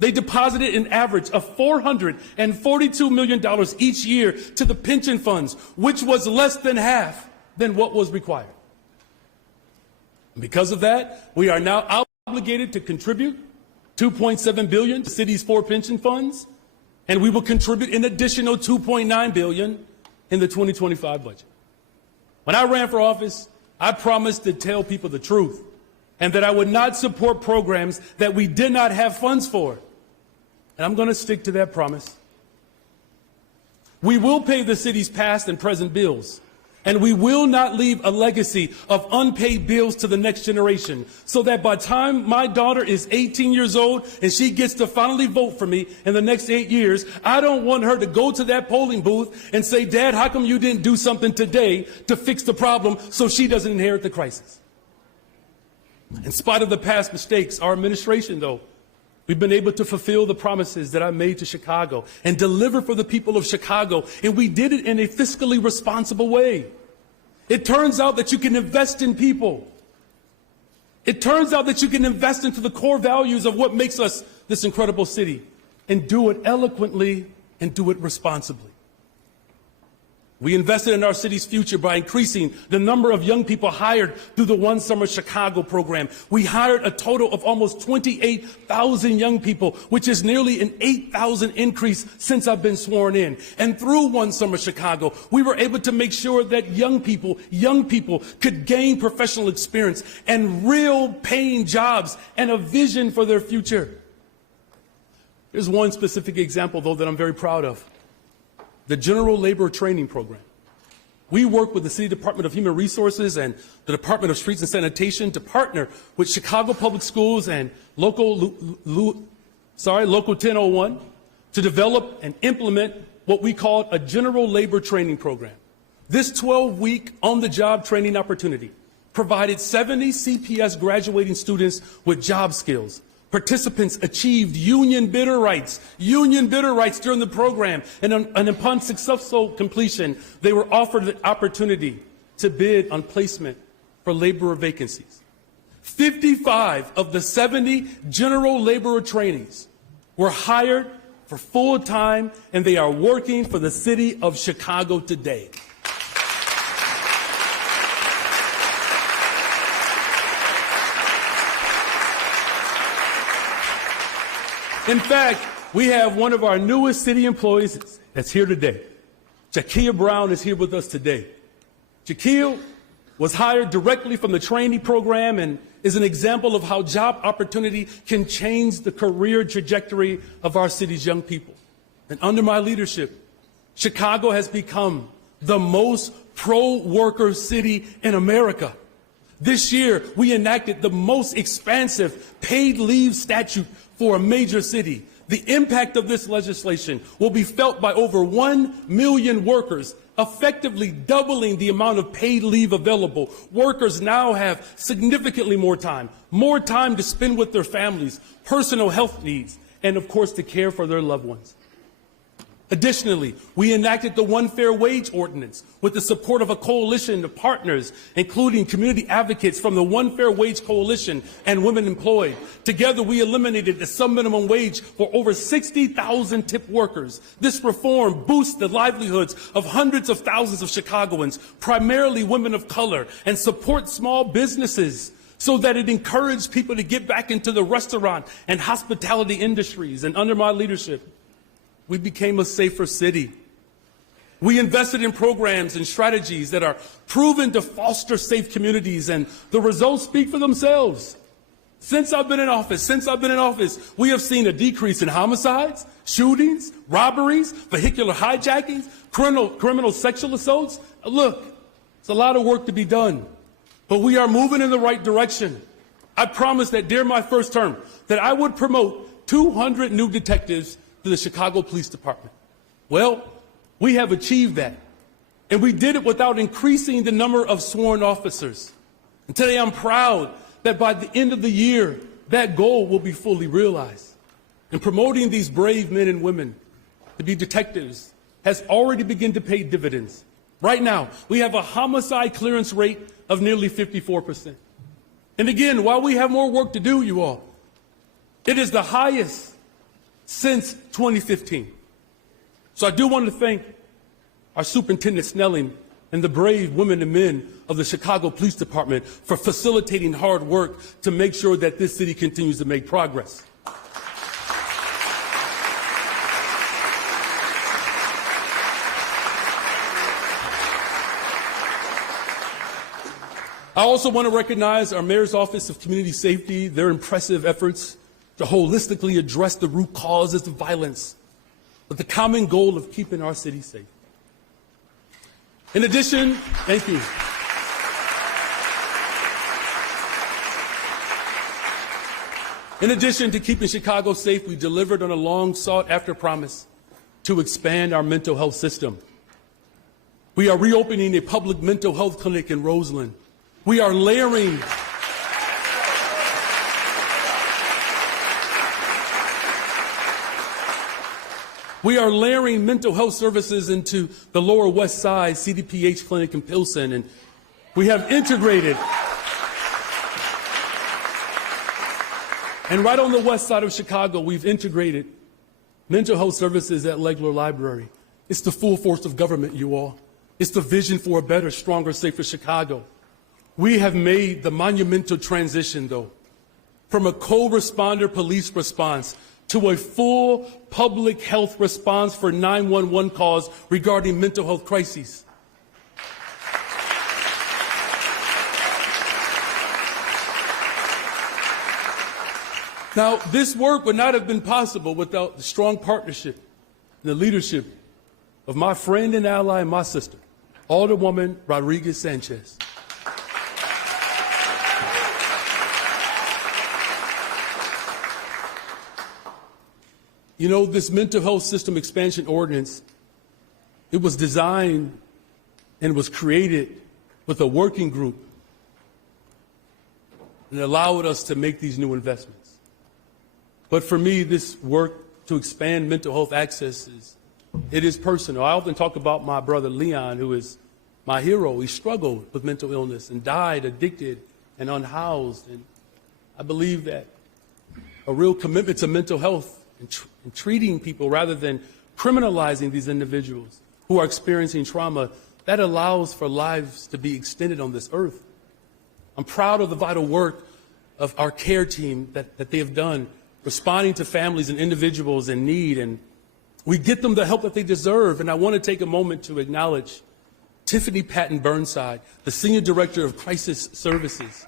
They deposited an average of $442 million each year to the pension funds, which was less than half than what was required. And because of that, we are now obligated to contribute $2.7 billion to the city's 4 pension funds, and we will contribute an additional $2.9 billion in the 2025 budget. When I ran for office, I promised to tell people the truth and that I would not support programs that we did not have funds for. And I'm going to stick to that promise. We will pay the city's past and present bills, and we will not leave a legacy of unpaid bills to the next generation, so that by the time my daughter is 18 years old and she gets to finally vote for me in the next 8 years, I don't want her to go to that polling booth and say, "Dad, how come you didn't do something today to fix the problem so she doesn't inherit the crisis?" In spite of the past mistakes, our administration, though, we've been able to fulfill the promises that I made to Chicago and deliver for the people of Chicago, and we did it in a fiscally responsible way. It turns out that you can invest in people. It turns out that you can invest into the core values of what makes us this incredible city. and do it eloquently and do it responsibly. We invested in our city's future by increasing the number of young people hired through the One Summer Chicago program. We hired a total of almost 28,000 young people, which is nearly an 8,000 increase since I've been sworn in. And through One Summer Chicago, we were able to make sure that young people could gain professional experience and real paying jobs and a vision for their future. There's one specific example, though, that I'm very proud of. The General Labor Training Program. We work with the City Department of Human Resources and the Department of Streets and Sanitation to partner with Chicago Public Schools and Local 1001 to develop and implement what we call a General Labor Training Program. This 12-week on-the-job training opportunity provided 70 CPS graduating students with job skills. Participants achieved union bidder rights during the program, and upon successful completion, they were offered the opportunity to bid on placement for laborer vacancies. 55 of the 70 general laborer trainees were hired for full time, and they are working for the city of Chicago today. In fact, we have one of our newest city employees that's here today. Jakia Brown is here with us today. Jakia was hired directly from the trainee program and is an example of how job opportunity can change the career trajectory of our city's young people. And under my leadership, Chicago has become the most pro-worker city in America. This year, we enacted the most expansive paid leave statute for a major city. The impact of this legislation will be felt by over 1 million workers, effectively doubling the amount of paid leave available. Workers now have significantly more time to spend with their families, personal health needs, and of course to care for their loved ones. Additionally, we enacted the One Fair Wage Ordinance with the support of a coalition of partners, including community advocates from the One Fair Wage Coalition and Women Employed. Together, we eliminated the sub-minimum wage for over 60,000 tip workers. This reform boosts the livelihoods of hundreds of thousands of Chicagoans, primarily women of color, and supports small businesses so that it encouraged people to get back into the restaurant and hospitality industries. And under my leadership, we became a safer city. We invested in programs and strategies that are proven to foster safe communities, and the results speak for themselves. Since I've been in office, we have seen a decrease in homicides, shootings, robberies, vehicular hijackings, criminal sexual assaults. Look, it's a lot of work to be done, but we are moving in the right direction. I promised that during my first term that I would promote 200 new detectives to the Chicago Police Department. Well, we have achieved that, and we did it without increasing the number of sworn officers. And today I'm proud that by the end of the year, that goal will be fully realized. And promoting these brave men and women to be detectives has already begun to pay dividends. Right now, we have a homicide clearance rate of nearly 54%. And again, while we have more work to do, you all, it is the highest since 2015. So I do want to thank our Superintendent Snelling and the brave women and men of the Chicago Police Department for facilitating hard work to make sure that this city continues to make progress. I also want to recognize our Mayor's Office of Community Safety, their impressive efforts to holistically address the root causes of violence with the common goal of keeping our city safe. In addition, thank you. In addition to keeping Chicago safe, we delivered on a long sought after promise to expand our mental health system. We are reopening a public mental health clinic in Roseland. We are layering mental health services into the Lower West Side CDPH clinic in Pilsen, and we have integrated. And right on the west side of Chicago, we've integrated Mental health services at Legler Library. It's the full force of government, you all. It's the vision for a better, stronger, safer Chicago. We have made the monumental transition, though, from a co-responder police response to a full public health response for 911 calls regarding mental health crises. Now, this work would not have been possible without the strong partnership and the leadership of my friend and ally and my sister, Alderwoman Rodriguez Sanchez. You know, this mental health system expansion ordinance, it was designed and was created with a working group and allowed us to make these new investments. But for me, this work to expand mental health access it is personal. I often talk about my brother Leon, who is my hero. He struggled with mental illness and died addicted and unhoused. And I believe that a real commitment to mental health and treating people rather than criminalizing these individuals who are experiencing trauma, that allows for lives to be extended on this earth. I'm proud of the vital work of our care team that they have done, responding to families and individuals in need, and we get them the help that they deserve. And I want to take a moment to acknowledge Tiffany Patton Burnside, the Senior Director of Crisis Services.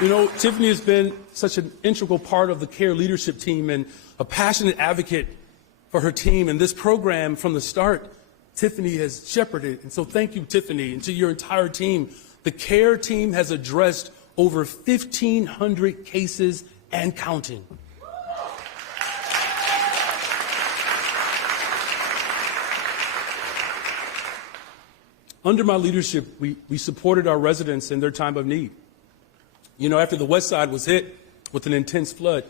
You know, Tiffany has been such an integral part of the care leadership team and a passionate advocate for her team. And this program, from the start, Tiffany has shepherded. And so thank you, Tiffany, and to your entire team. The care team has addressed over 1,500 cases and counting. Under my leadership, we supported our residents in their time of need. You know, after the West Side was hit with an intense flood,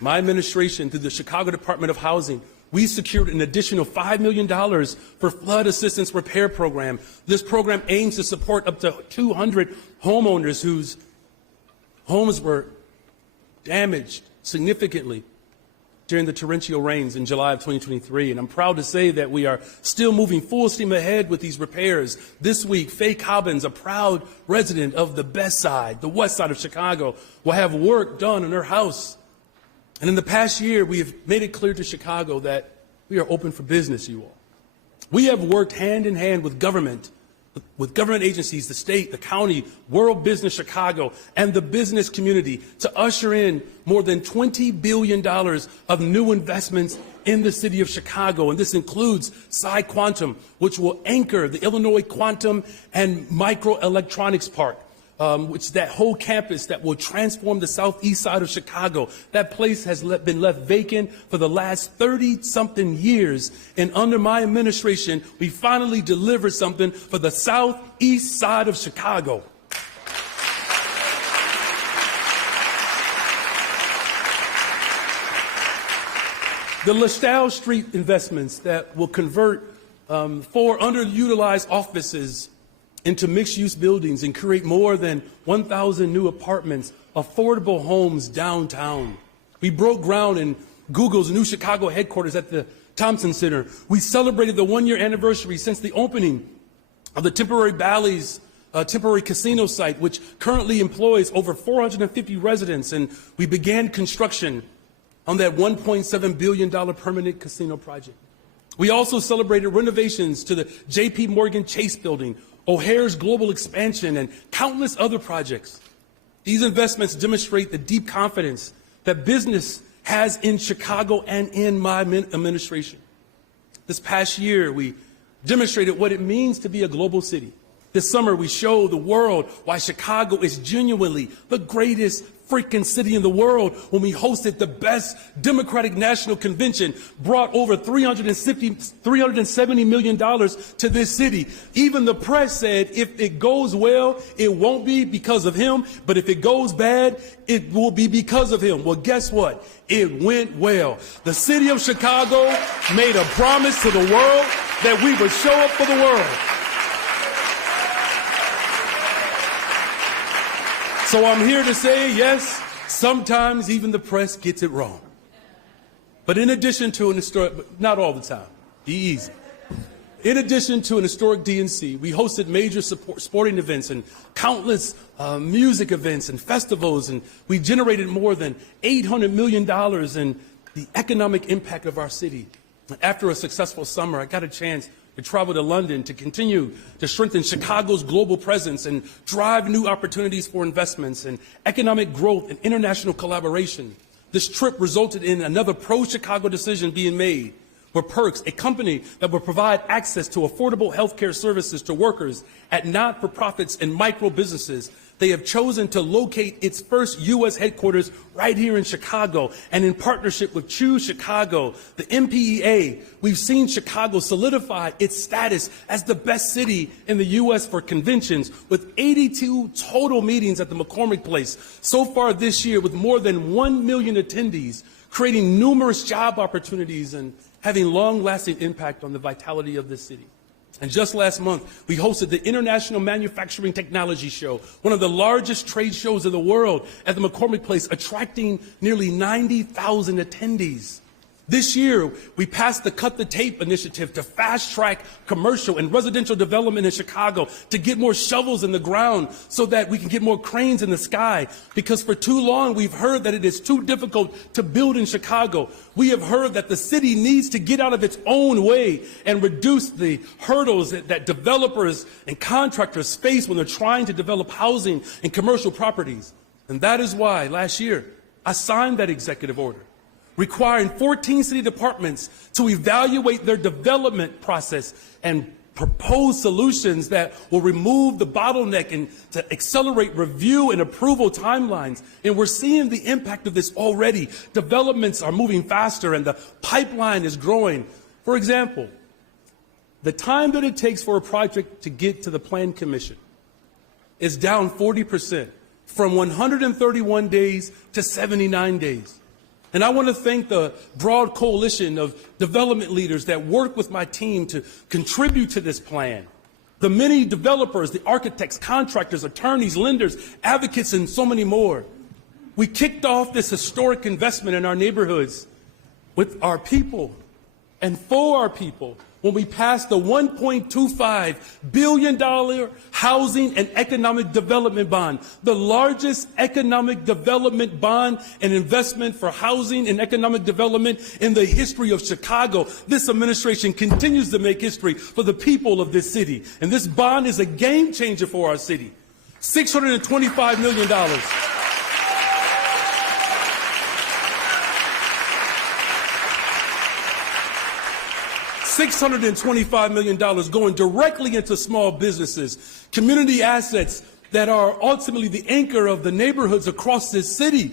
my administration, through the Chicago Department of Housing, we secured an additional $5 million for flood assistance repair program. This program aims to support up to 200 homeowners whose homes were damaged significantly during the torrential rains in July of 2023. And I'm proud to say that we are still moving full steam ahead with these repairs. This week, Faye Cobbins, a proud resident of the Best Side, the West Side of Chicago, will have work done in her house. And in the past year, we have made it clear to Chicago that we are open for business, you all. We have worked hand in hand with government agencies, the state, the county, World Business Chicago, and the business community to usher in more than $20 billion of new investments in the city of Chicago. And this includes PsiQuantum, which will anchor the Illinois Quantum and Microelectronics Park, which is that whole campus that will transform the southeast side of Chicago. That place has been left vacant for the last 30-something years. And under my administration, we finally delivered something for the southeast side of Chicago. The LaSalle Street investments that will convert 4 underutilized offices into mixed-use buildings and create more than 1,000 new apartments, affordable homes downtown. We broke ground in Google's new Chicago headquarters at the Thompson Center. We celebrated the 1-year anniversary since the opening of the Temporary Bally's temporary casino site, which currently employs over 450 residents, and we began construction on that $1.7 billion permanent casino project. We also celebrated renovations to the J.P. Morgan Chase building, O'Hare's global expansion, and countless other projects. These investments demonstrate the deep confidence that business has in Chicago and in my administration. This past year, we demonstrated what it means to be a global city. This summer, we showed the world why Chicago is genuinely the greatest freaking city in the world when we hosted the best Democratic National Convention, brought over $370 million to this city. Even the press said if it goes well, it won't be because of him, but if it goes bad, it will be because of him. Well, guess what? It went well. The city of Chicago made a promise to the world that we would show up for the world. So I'm here to say, yes, sometimes even the press gets it wrong. But in addition to an historic, but not all the time, be easy. In addition to an historic DNC, we hosted major sporting events and countless music events and festivals, and we generated more than $800 million in the economic impact of our city. After a successful summer, I got a chance to travel to London to continue to strengthen Chicago's global presence and drive new opportunities for investments and economic growth and international collaboration. This trip resulted in another pro-Chicago decision being made, where Perks, a company that will provide access to affordable health care services to workers at not-for-profits and micro-businesses, they have chosen to locate its first U.S. headquarters right here in Chicago. And in partnership with Choose Chicago, the MPEA, we've seen Chicago solidify its status as the best city in the U.S. for conventions, with 82 total meetings at the McCormick Place so far this year, with more than 1 million attendees, creating numerous job opportunities and having long-lasting impact on the vitality of this city. And just last month, we hosted the International Manufacturing Technology Show, one of the largest trade shows in the world, at the McCormick Place, attracting nearly 90,000 attendees. This year, we passed the Cut the Tape initiative to fast-track commercial and residential development in Chicago to get more shovels in the ground so that we can get more cranes in the sky. Because for too long, we've heard that it is too difficult to build in Chicago. We have heard that the city needs to get out of its own way and reduce the hurdles that developers and contractors face when they're trying to develop housing and commercial properties. And that is why last year, I signed that executive order, requiring 14 city departments to evaluate their development process and propose solutions that will remove the bottleneck and to accelerate review and approval timelines. And we're seeing the impact of this already. Developments are moving faster and the pipeline is growing. For example, the time that it takes for a project to get to the Plan Commission is down 40%, from 131 days to 79 days. And I want to thank the broad coalition of development leaders that work with my team to contribute to this plan. The many developers, the architects, contractors, attorneys, lenders, advocates, and so many more. We kicked off this historic investment in our neighborhoods with our people and for our people when we passed the $1.25 billion housing and economic development bond, the largest economic development bond and investment for housing and economic development in the history of Chicago. This administration continues to make history for the people of this city. And this bond is a game changer for our city. $625 million. $625 million going directly into small businesses, community assets that are ultimately the anchor of the neighborhoods across this city.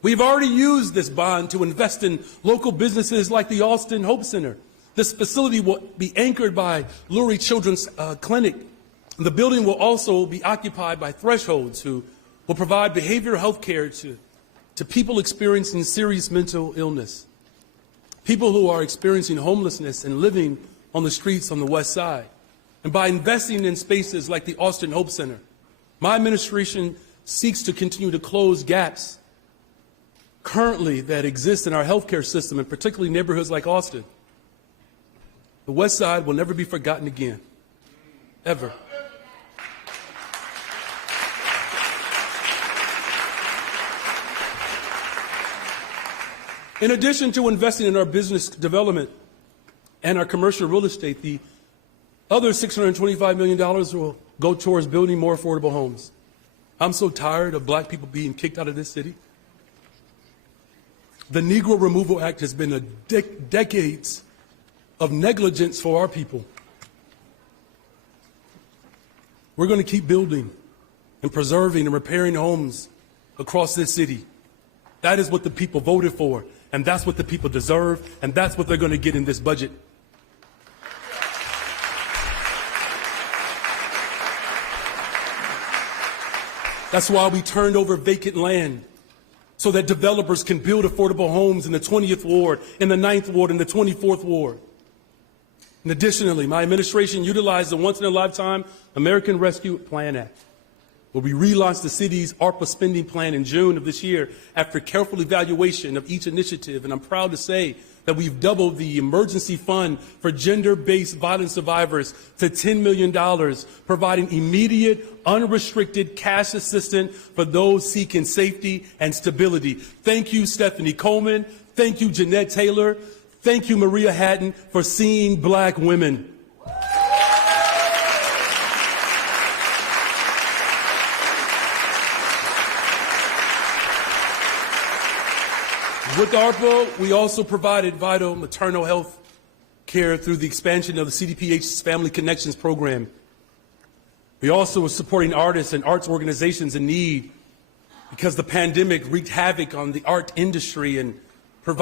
We've already used this bond to invest in local businesses like the Austin Hope Center. This facility will be anchored by Lurie Children's Clinic. The building will also be occupied by Thresholds, who will provide behavioral health care to people experiencing serious mental illness, people who are experiencing homelessness and living on the streets on the west side. And by investing in spaces like the Austin Hope Center, my administration seeks to continue to close gaps currently that exist in our healthcare system, and particularly neighborhoods like Austin. The west side will never be forgotten again, ever. In addition to investing in our business development and our commercial real estate, the other $625 million will go towards building more affordable homes. I'm so tired of black people being kicked out of this city. The Negro Removal Act has been a decades of negligence for our people. We're going to keep building and preserving and repairing homes across this city. That is what the people voted for. And that's what the people deserve, and that's what they're going to get in this budget. That's why we turned over vacant land so that developers can build affordable homes in the 20th Ward, in the 9th Ward, in the 24th Ward. And additionally, my administration utilized the once-in-a-lifetime American Rescue Plan Act where we relaunched the city's ARPA spending plan in June of this year after careful evaluation of each initiative. And I'm proud to say that we've doubled the emergency fund for gender-based violence survivors to $10 million, providing immediate, unrestricted cash assistance for those seeking safety and stability. Thank you, Stephanie Coleman. Thank you, Jeanette Taylor. Thank you, Maria Hatton, for seeing black women. With ARPA, we also provided vital maternal health care through the expansion of the CDPH's Family Connections program. We also are supporting artists and arts organizations in need because the pandemic wreaked havoc on the art industry, and we're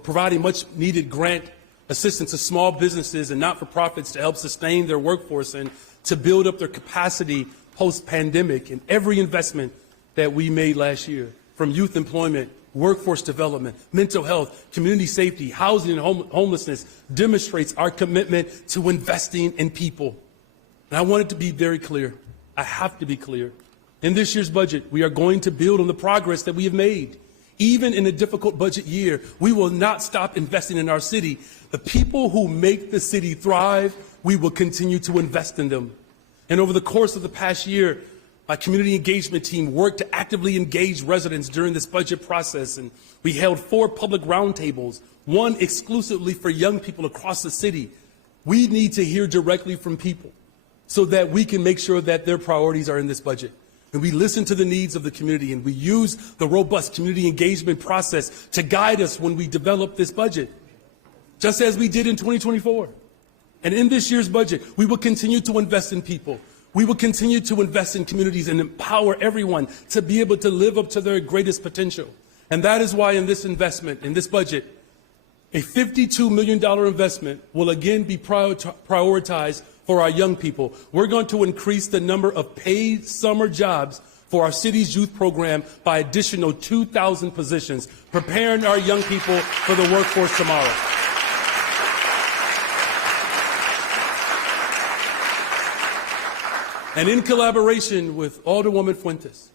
providing much needed grant assistance to small businesses and not-for-profits to help sustain their workforce and to build up their capacity post-pandemic. And every investment that we made last year, from youth employment, workforce development, mental health, community safety, housing and homelessness, demonstrates our commitment to investing in people. And I want it to be very clear. I have to be clear. In this year's budget, we are going to build on the progress that we have made. Even in a difficult budget year, we will not stop investing in our city. The people who make the city thrive, we will continue to invest in them. And over the course of the past year, my community engagement team worked to actively engage residents during this budget process, and we held 4 public roundtables, one exclusively for young people across the city. We need to hear directly from people so that we can make sure that their priorities are in this budget. And we listen to the needs of the community, and we use the robust community engagement process to guide us when we develop this budget, just as we did in 2024. And in this year's budget, we will continue to invest in people. We will continue to invest in communities and empower everyone to be able to live up to their greatest potential. And that is why in this investment, in this budget, a $52 million investment will again be prioritized for our young people. We're going to increase the number of paid summer jobs for our city's youth program by additional 2,000 positions, preparing our young people for the workforce tomorrow. And in collaboration with Alderwoman Fuentes,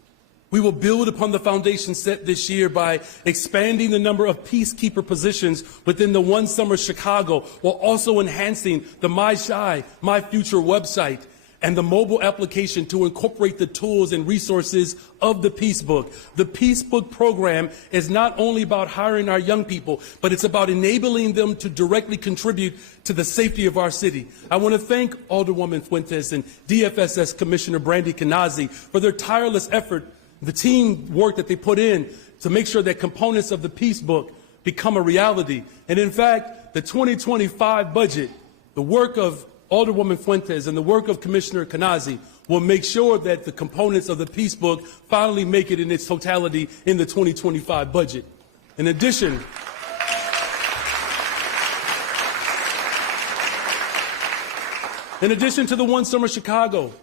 we will build upon the foundation set this year by expanding the number of peacekeeper positions within the One Summer Chicago, while also enhancing the My Shy, My Future website and the mobile application to incorporate the tools and resources of the Peace Book. The Peace Book program is not only about hiring our young people, but it's about enabling them to directly contribute to the safety of our city. I want to thank Alderwoman Fuentes and DFSS Commissioner Brandy Kanazi for their tireless effort, the teamwork that they put in to make sure that components of the Peace Book become a reality. And in fact, the 2025 budget, the work of Alderwoman Fuentes and the work of Commissioner Kanazi will make sure that the components of the Peace Book finally make it in its totality in the 2025 budget. In addition, to the One Summer Chicago,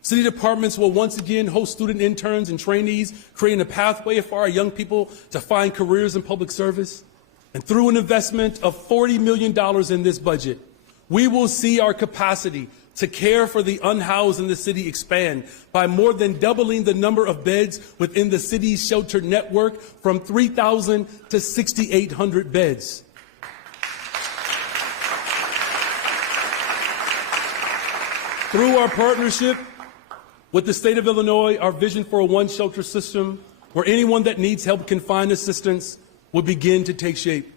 city departments will once again host student interns and trainees, creating a pathway for our young people to find careers in public service. And through an investment of $40 million in this budget, we will see our capacity to care for the unhoused in the city expand by more than doubling the number of beds within the city's shelter network from 3,000 to 6,800 beds. Through our partnership with the state of Illinois, our vision for a one-shelter system where anyone that needs help can find assistance will begin to take shape.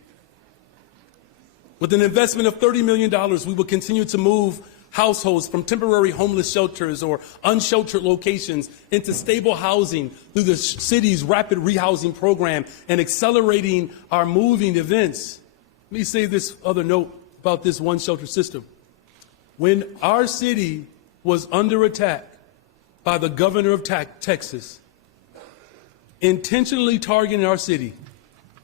With an investment of $30 million, we will continue to move households from temporary homeless shelters or unsheltered locations into stable housing through the city's rapid rehousing program and accelerating our moving events. Let me say this other note about this one shelter system. When our city was under attack by the governor of Texas, intentionally targeting our city,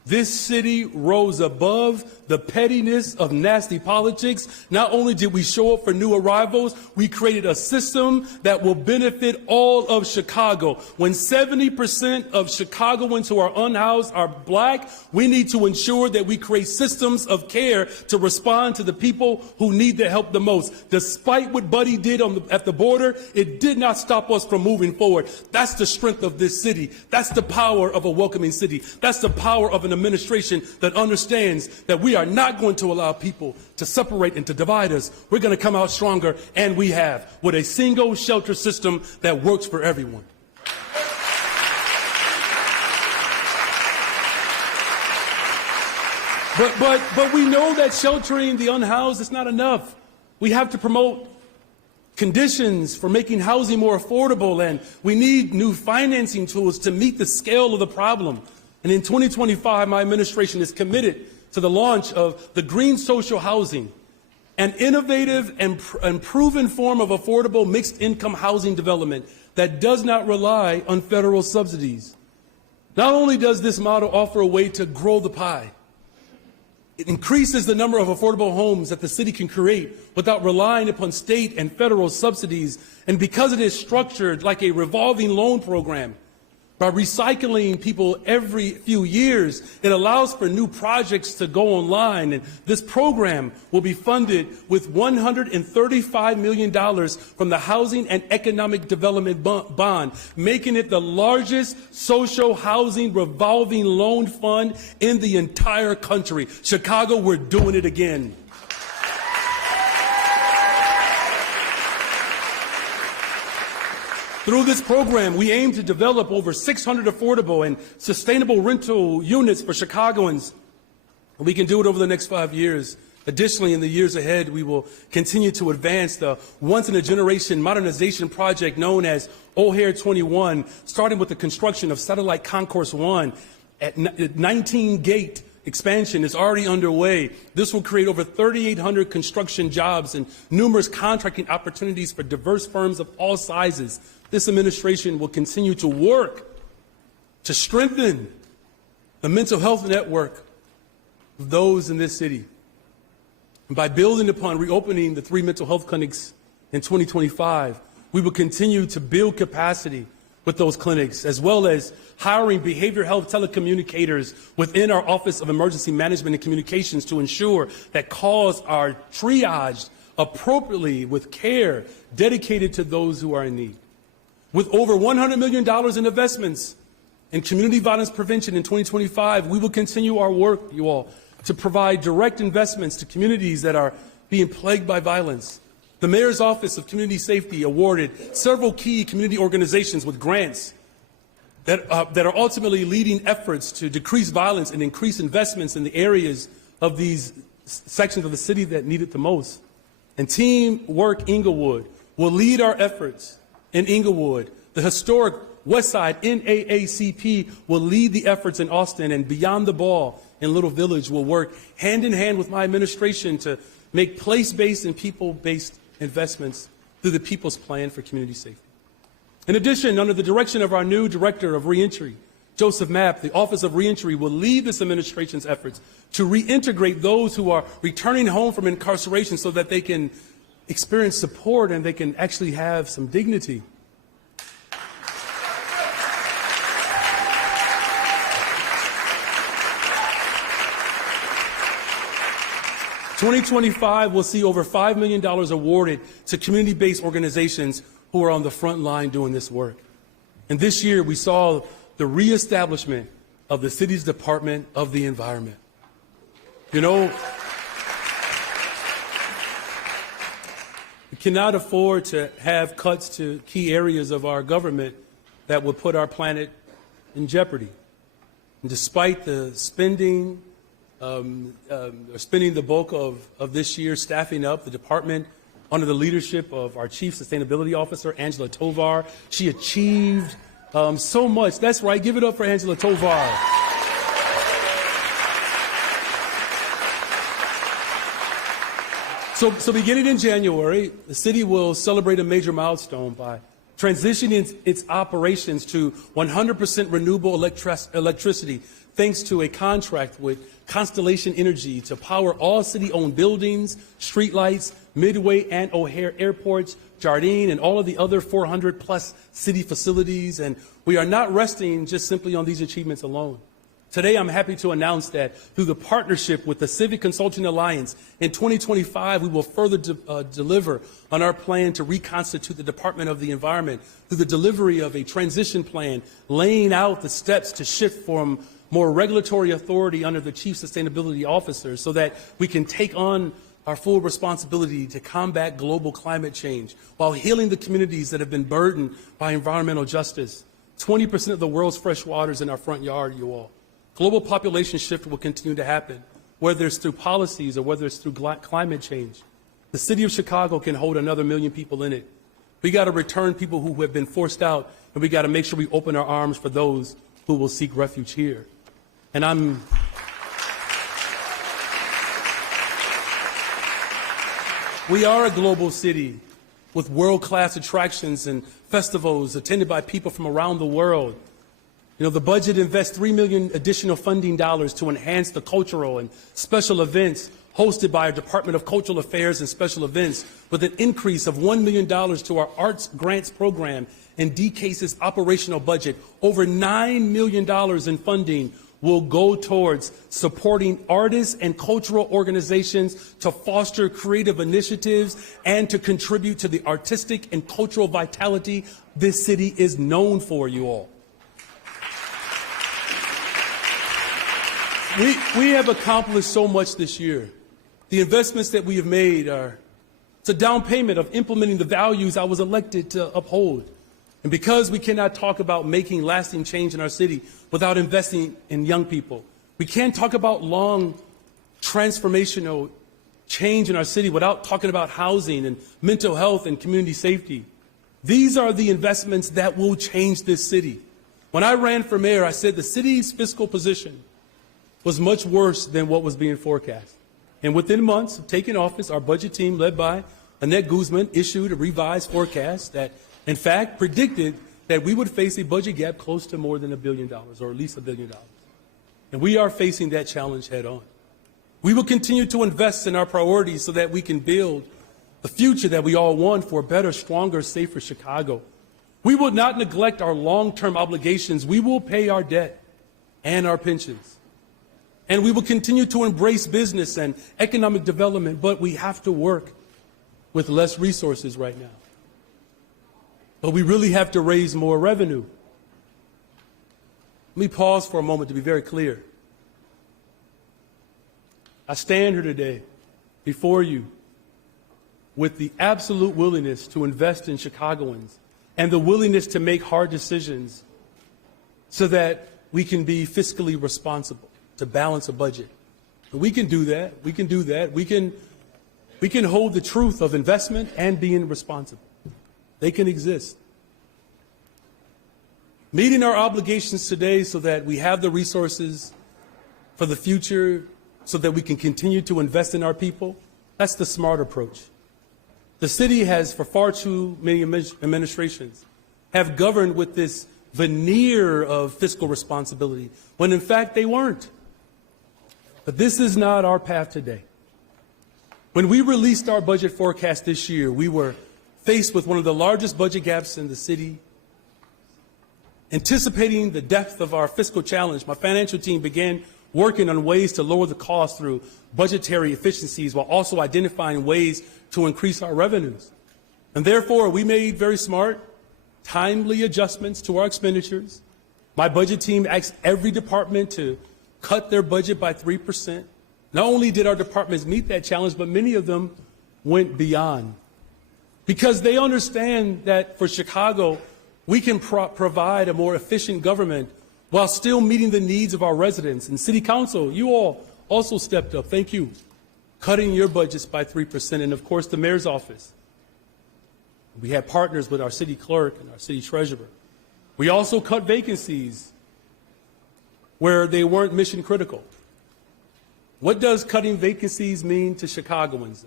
this city rose above the pettiness of nasty politics. Not only did we show up for new arrivals, we created a system that will benefit all of Chicago. When 70% of Chicagoans who are unhoused are black, we need to ensure that we create systems of care to respond to the people who need the help the most. Despite what Buddy did at the border, it did not stop us from moving forward. That's the strength of this city. That's the power of a welcoming city. That's the power of an administration that understands that we are not going to allow people to separate and to divide us. We're going to come out stronger, and we have, with a single shelter system that works for everyone. But we know that sheltering the unhoused is not enough. We have to promote conditions for making housing more affordable, and we need new financing tools to meet the scale of the problem. And in 2025, my administration is committed to the launch of the Green Social Housing, an innovative and proven form of affordable mixed-income housing development that does not rely on federal subsidies. Not only does this model offer a way to grow the pie, it increases the number of affordable homes that the city can create without relying upon state and federal subsidies. And because it is structured like a revolving loan program, by recycling people every few years, it allows for new projects to go online. And this program will be funded with $135 million from the Housing and Economic Development Bond, making it the largest social housing revolving loan fund in the entire country. Chicago, we're doing it again. Through this program, we aim to develop over 600 affordable and sustainable rental units for Chicagoans. We can do it over the next 5 years. Additionally, in the years ahead, we will continue to advance the once-in-a-generation modernization project known as O'Hare 21, starting with the construction of Satellite Concourse 1 at 19-gate. Expansion is already underway. This will create over 3,800 construction jobs and numerous contracting opportunities for diverse firms of all sizes. This administration will continue to work to strengthen the mental health network of those in this city. And by building upon reopening the 3 mental health clinics in 2025, we will continue to build capacity with those clinics, as well as hiring behavioral health telecommunicators within our Office of Emergency Management and Communications to ensure that calls are triaged appropriately with care dedicated to those who are in need. With over $100 million in investments in community violence prevention in 2025, we will continue our work, you all, to provide direct investments to communities that are being plagued by violence. The Mayor's Office of Community Safety awarded several key community organizations with grants that are ultimately leading efforts to decrease violence and increase investments in the areas of these sections of the city that need it the most. And Teamwork Inglewood will lead our efforts in Inglewood. The historic West Side NAACP will lead the efforts in Austin, and Beyond the Ball in Little Village will work hand in hand with my administration to make place-based and people-based investments through the People's Plan for Community Safety. In addition, under the direction of our new Director of Reentry, Joseph Mapp, the Office of Reentry will lead this administration's efforts to reintegrate those who are returning home from incarceration so that they can experience support and they can actually have some dignity. "2025 will see over $5 million awarded to community-based organizations who are on the front line doing this work. And this year, we saw the reestablishment of the city's Department of the Environment. You know, we cannot afford to have cuts to key areas of our government that would put our planet in jeopardy. And despite the spending the bulk of this year staffing up the department under the leadership of our Chief Sustainability Officer, Angela Tovar. She achieved so much. That's right. Give it up for Angela Tovar. So beginning in January, the city will celebrate a major milestone by transitioning its operations to 100% renewable electricity thanks to a contract with Constellation Energy to power all city-owned buildings, streetlights, Midway and O'Hare airports, Jardine, and all of the other 400-plus city facilities. And we are not resting just simply on these achievements alone. Today, I'm happy to announce that through the partnership with the Civic Consulting Alliance, in 2025, we will further deliver on our plan to reconstitute the Department of the Environment through the delivery of a transition plan, laying out the steps to shift from more regulatory authority under the Chief Sustainability Officer so that we can take on our full responsibility to combat global climate change while healing the communities that have been burdened by environmental justice. 20% of the world's fresh water is in our front yard, you all. Global population shift will continue to happen, whether it's through policies or whether it's through climate change. The city of Chicago can hold another 1 million people in it. We got to return people who have been forced out, and we got to make sure we open our arms for those who will seek refuge here. And we are a global city with world-class attractions and festivals attended by people from around the world. You know, the budget invests $3 million additional funding dollars to enhance the cultural and special events hosted by our Department of Cultural Affairs and Special Events, with an increase of $1 million to our Arts Grants Program and DCASE's operational budget. Over $9 million in funding will go towards supporting artists and cultural organizations to foster creative initiatives and to contribute to the artistic and cultural vitality this city is known for, you all. We have accomplished so much this year. The investments that we have made it's a down payment of implementing the values I was elected to uphold. And because we cannot talk about making lasting change in our city without investing in young people, we can't talk about long transformational change in our city without talking about housing and mental health and community safety. These are the investments that will change this city. When I ran for mayor, I said the city's fiscal position was much worse than what was being forecast. And within months of taking office, our budget team, led by Annette Guzman, issued a revised forecast that, in fact, predicted that we would face a budget gap close to more than $1 billion, or at least $1 billion. And we are facing that challenge head on. We will continue to invest in our priorities so that we can build the future that we all want for a better, stronger, safer Chicago. We will not neglect our long-term obligations. We will pay our debt and our pensions. And we will continue to embrace business and economic development, but we have to work with less resources right now. But we really have to raise more revenue. Let me pause for a moment to be very clear. I stand here today before you with the absolute willingness to invest in Chicagoans and the willingness to make hard decisions so that we can be fiscally responsible, to balance a budget. And we can do that. We can do that. We can hold the truth of investment and being responsible. They can exist. Meeting our obligations today so that we have the resources for the future, so that we can continue to invest in our people, that's the smart approach. The city has, for far too many administrations, have governed with this veneer of fiscal responsibility, when in fact they weren't. But this is not our path today. When we released our budget forecast this year, we were faced with one of the largest budget gaps in the city. Anticipating the depth of our fiscal challenge, my financial team began working on ways to lower the cost through budgetary efficiencies while also identifying ways to increase our revenues. And therefore, we made very smart, timely adjustments to our expenditures. My budget team asked every department to cut their budget by 3%. Not only did our departments meet that challenge, but many of them went beyond. Because they understand that for Chicago, we can provide a more efficient government while still meeting the needs of our residents. And City Council, you all also stepped up. Thank you. Cutting your budgets by 3%. And of course, the mayor's office. We had partners with our city clerk and our city treasurer. We also cut vacancies where they weren't mission critical. What does cutting vacancies mean to Chicagoans?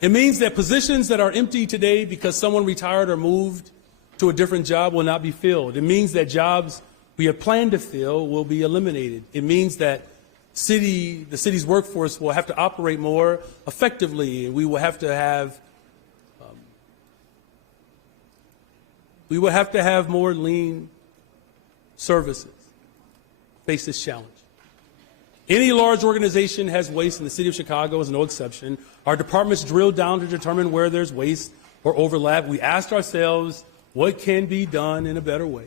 It means that positions that are empty today because someone retired or moved to a different job will not be filled. It means that jobs we have planned to fill will be eliminated. It means that the city's workforce will have to operate more effectively, and we will have to have more lean services. Face this challenge. Any large organization has waste, and the City of Chicago is no exception. Our departments drill down to determine where there's waste or overlap. We asked ourselves, what can be done in a better way?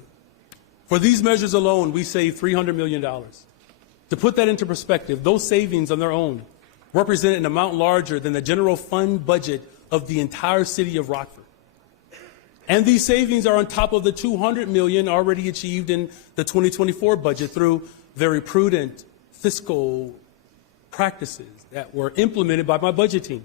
For these measures alone, we saved $300 million. To put that into perspective, those savings on their own represent an amount larger than the general fund budget of the entire city of Rockford. And these savings are on top of the $200 million already achieved in the 2024 budget through very prudent fiscal practices that were implemented by my budget team.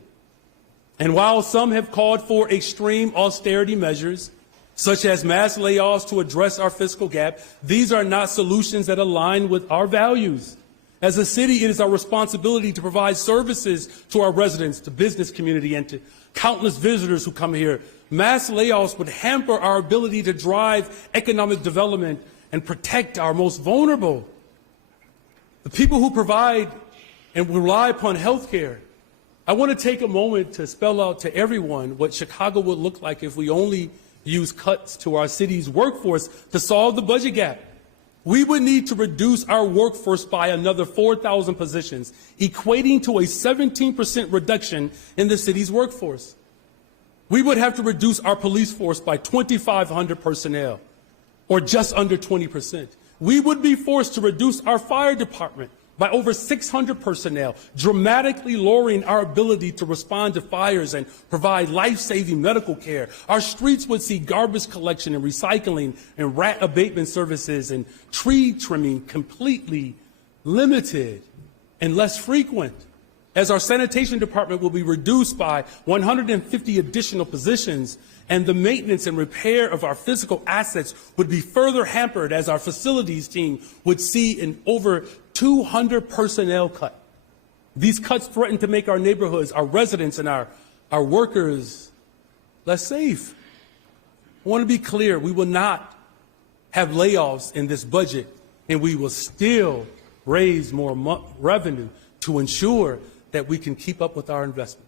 And while some have called for extreme austerity measures, such as mass layoffs to address our fiscal gap, these are not solutions that align with our values. As a city, it is our responsibility to provide services to our residents, to business community, and to countless visitors who come here. Mass layoffs would hamper our ability to drive economic development and protect our most vulnerable. The people who provide and rely upon health care. I want to take a moment to spell out to everyone what Chicago would look like if we only use cuts to our city's workforce to solve the budget gap. We would need to reduce our workforce by another 4,000 positions, equating to a 17% reduction in the city's workforce. We would have to reduce our police force by 2,500 personnel, or just under 20%. We would be forced to reduce our fire department by over 600 personnel, dramatically lowering our ability to respond to fires and provide life-saving medical care. Our streets would see garbage collection and recycling and rat abatement services and tree trimming completely limited and less frequent, as our sanitation department will be reduced by 150 additional positions, and the maintenance and repair of our physical assets would be further hampered as our facilities team would see an over 200 personnel cut. These cuts threaten to make our neighborhoods, our residents, and our workers less safe. I want to be clear, we will not have layoffs in this budget, and we will still raise more revenue to ensure that we can keep up with our investments.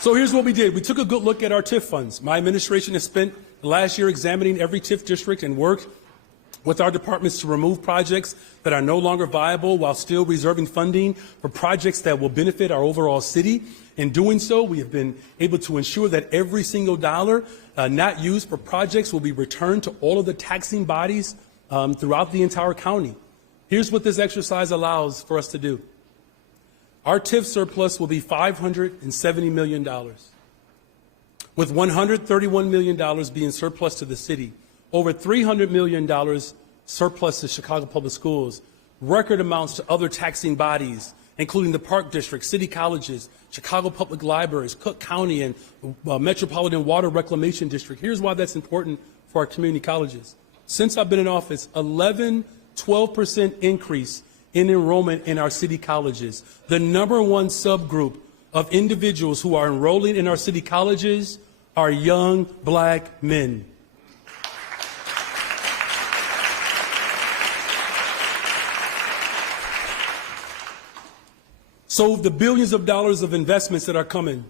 So here's what we did. We took a good look at our TIF funds. My administration has spent the last year examining every TIF district and worked with our departments to remove projects that are no longer viable while still reserving funding for projects that will benefit our overall city. In doing so, we have been able to ensure that every single dollar not used for projects will be returned to all of the taxing bodies throughout the entire county. Here's what this exercise allows for us to do. Our TIF surplus will be $570 million, with $131 million being surplus to the city, over $300 million surplus to Chicago Public Schools, record amounts to other taxing bodies, including the Park District, city colleges, Chicago Public Libraries, Cook County, and Metropolitan Water Reclamation District. Here's why that's important for our community colleges. Since I've been in office, 12% increase in enrollment in our city colleges. The number one subgroup of individuals who are enrolling in our city colleges are young black men. So the billions of dollars of investments that are coming,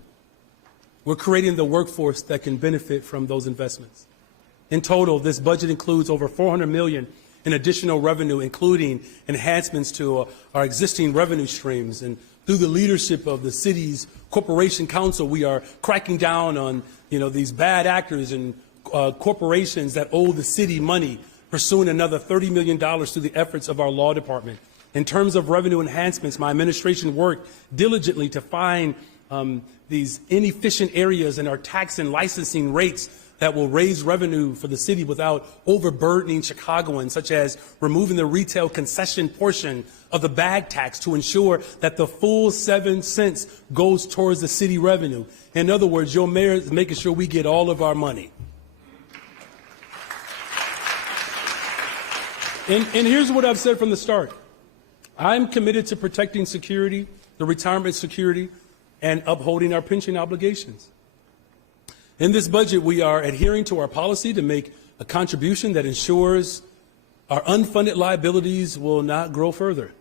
we're creating the workforce that can benefit from those investments. In total, this budget includes over $400 million in additional revenue, including enhancements to our existing revenue streams. And through the leadership of the city's corporation council, we are cracking down on these bad actors and corporations that owe the city money, pursuing another $30 million through the efforts of our law department. In terms of revenue enhancements, my administration worked diligently to find these inefficient areas in our tax and licensing rates that will raise revenue for the city without overburdening Chicagoans, such as removing the retail concession portion of the bag tax to ensure that the full 7 cents goes towards the city revenue. In other words, your mayor is making sure we get all of our money. And here's what I've said from the start. I'm committed to protecting security, the retirement security, and upholding our pension obligations. In this budget, we are adhering to our policy to make a contribution that ensures our unfunded liabilities will not grow further.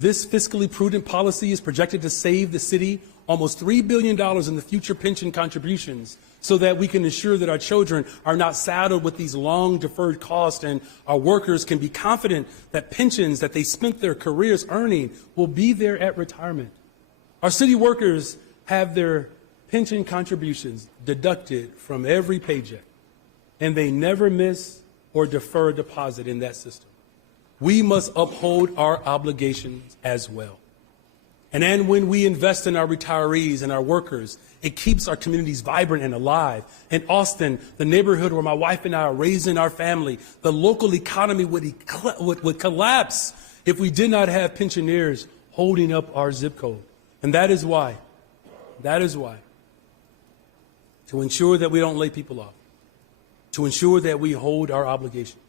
This fiscally prudent policy is projected to save the city almost $3 billion in the future pension contributions so that we can ensure that our children are not saddled with these long deferred costs and our workers can be confident that pensions that they spent their careers earning will be there at retirement. Our city workers have their pension contributions deducted from every paycheck, and they never miss or defer a deposit in that system. We must uphold our obligations as well. And then when we invest in our retirees and our workers, it keeps our communities vibrant and alive. In Austin, the neighborhood where my wife and I are raising our family, the local economy would collapse if we did not have pensioners holding up our zip code. And that is why, to ensure that we don't lay people off, to ensure that we hold our obligations,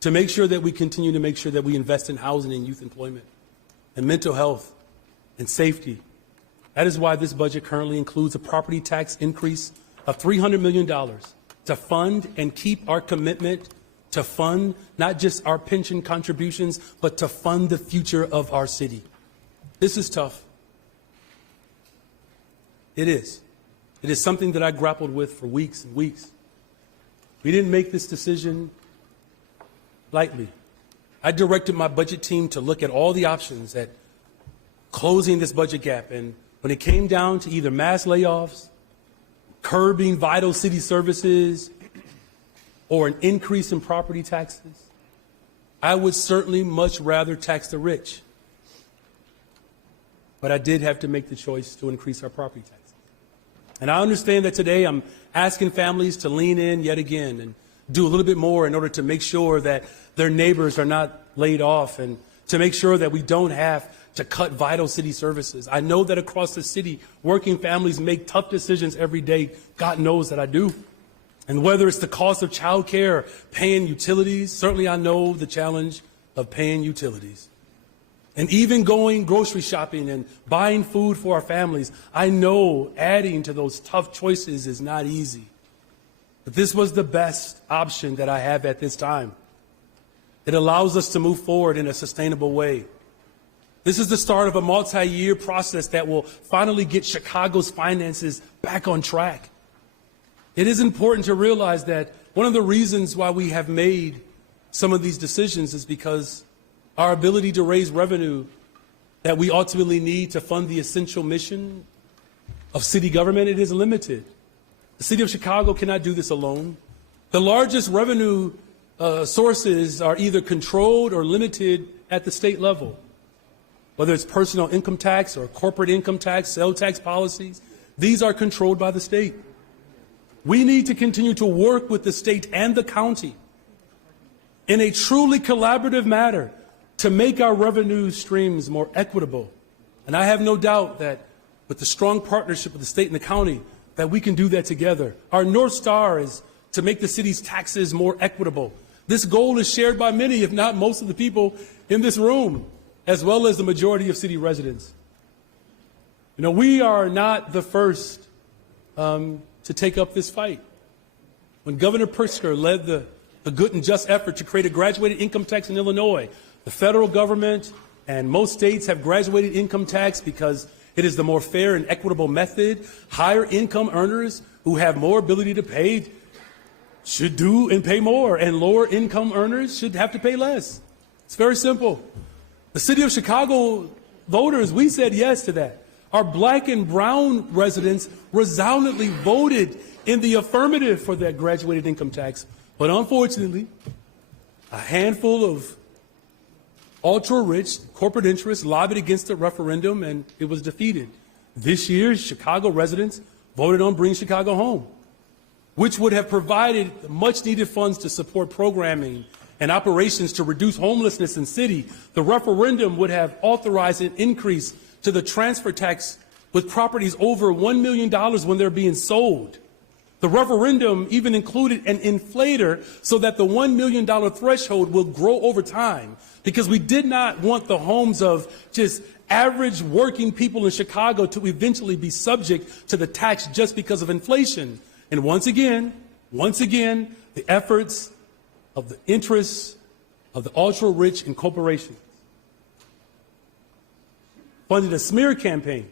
to make sure that we continue to make sure that we invest in housing and youth employment and mental health and safety. That is why this budget currently includes a property tax increase of $300 million to fund and keep our commitment to fund not just our pension contributions, but to fund the future of our city. This is tough. It is. It is something that I grappled with for weeks and weeks. We didn't make this decision lightly. I directed my budget team to look at all the options at closing this budget gap. And when it came down to either mass layoffs, curbing vital city services, or an increase in property taxes, I would certainly much rather tax the rich. But I did have to make the choice to increase our property taxes. And I understand that today I'm asking families to lean in yet again and do a little bit more in order to make sure that their neighbors are not laid off and to make sure that we don't have to cut vital city services. I know that across the city, working families make tough decisions every day. God knows that I do. And whether it's the cost of childcare, paying utilities, certainly I know the challenge of paying utilities. And even going grocery shopping and buying food for our families, I know adding to those tough choices is not easy. But this was the best option that I have at this time. It allows us to move forward in a sustainable way. This is the start of a multi-year process that will finally get Chicago's finances back on track. It is important to realize that one of the reasons why we have made some of these decisions is because our ability to raise revenue that we ultimately need to fund the essential mission of city government, it is limited. The city of Chicago cannot do this alone. The largest revenue sources are either controlled or limited at the state level. Whether it's personal income tax or corporate income tax, sales tax policies, these are controlled by the state. We need to continue to work with the state and the county in a truly collaborative manner to make our revenue streams more equitable. And I have no doubt that with the strong partnership of the state and the county, that we can do that together. Our North Star is to make the city's taxes more equitable. This goal is shared by many, if not most of the people in this room, as well as the majority of city residents. You know, we are not the first to take up this fight. When Governor Pritzker led the good and just effort to create a graduated income tax in Illinois, the federal government and most states have graduated income tax because it is the more fair and equitable method. Higher income earners who have more ability to pay should do and pay more, and lower income earners should have to pay less. It's very simple. The city of Chicago voters, we said yes to that. Our black and brown residents resoundingly voted in the affirmative for that graduated income tax. But unfortunately, a handful of ultra-rich corporate interests lobbied against the referendum, and it was defeated. This year, Chicago residents voted on Bring Chicago Home, which would have provided much-needed funds to support programming and operations to reduce homelessness in the city. The referendum would have authorized an increase to the transfer tax with properties over $1 million when they're being sold. The The referendum even included an inflator so that the $1 million threshold will grow over time, because we did not want the homes of just average working people in Chicago to eventually be subject to the tax just because of inflation. And once again, the efforts of the interests of the ultra-rich and corporations funded a smear campaign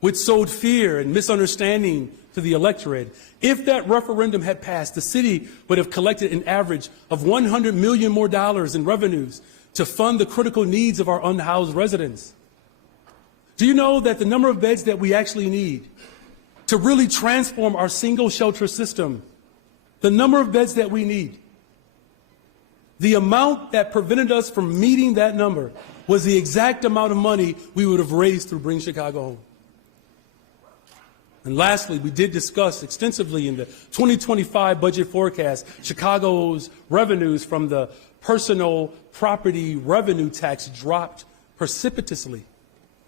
which sowed fear and misunderstanding to the electorate. If that referendum had passed, the city would have collected an average of $100 million more in revenues to fund the critical needs of our unhoused residents. Do you know that the number of beds that we actually need to really transform our single shelter system, the number of beds that we need, the amount that prevented us from meeting that number was the exact amount of money we would have raised through Bring Chicago Home. And lastly, we did discuss extensively in the 2025 budget forecast Chicago's revenues from the personal property revenue tax dropped precipitously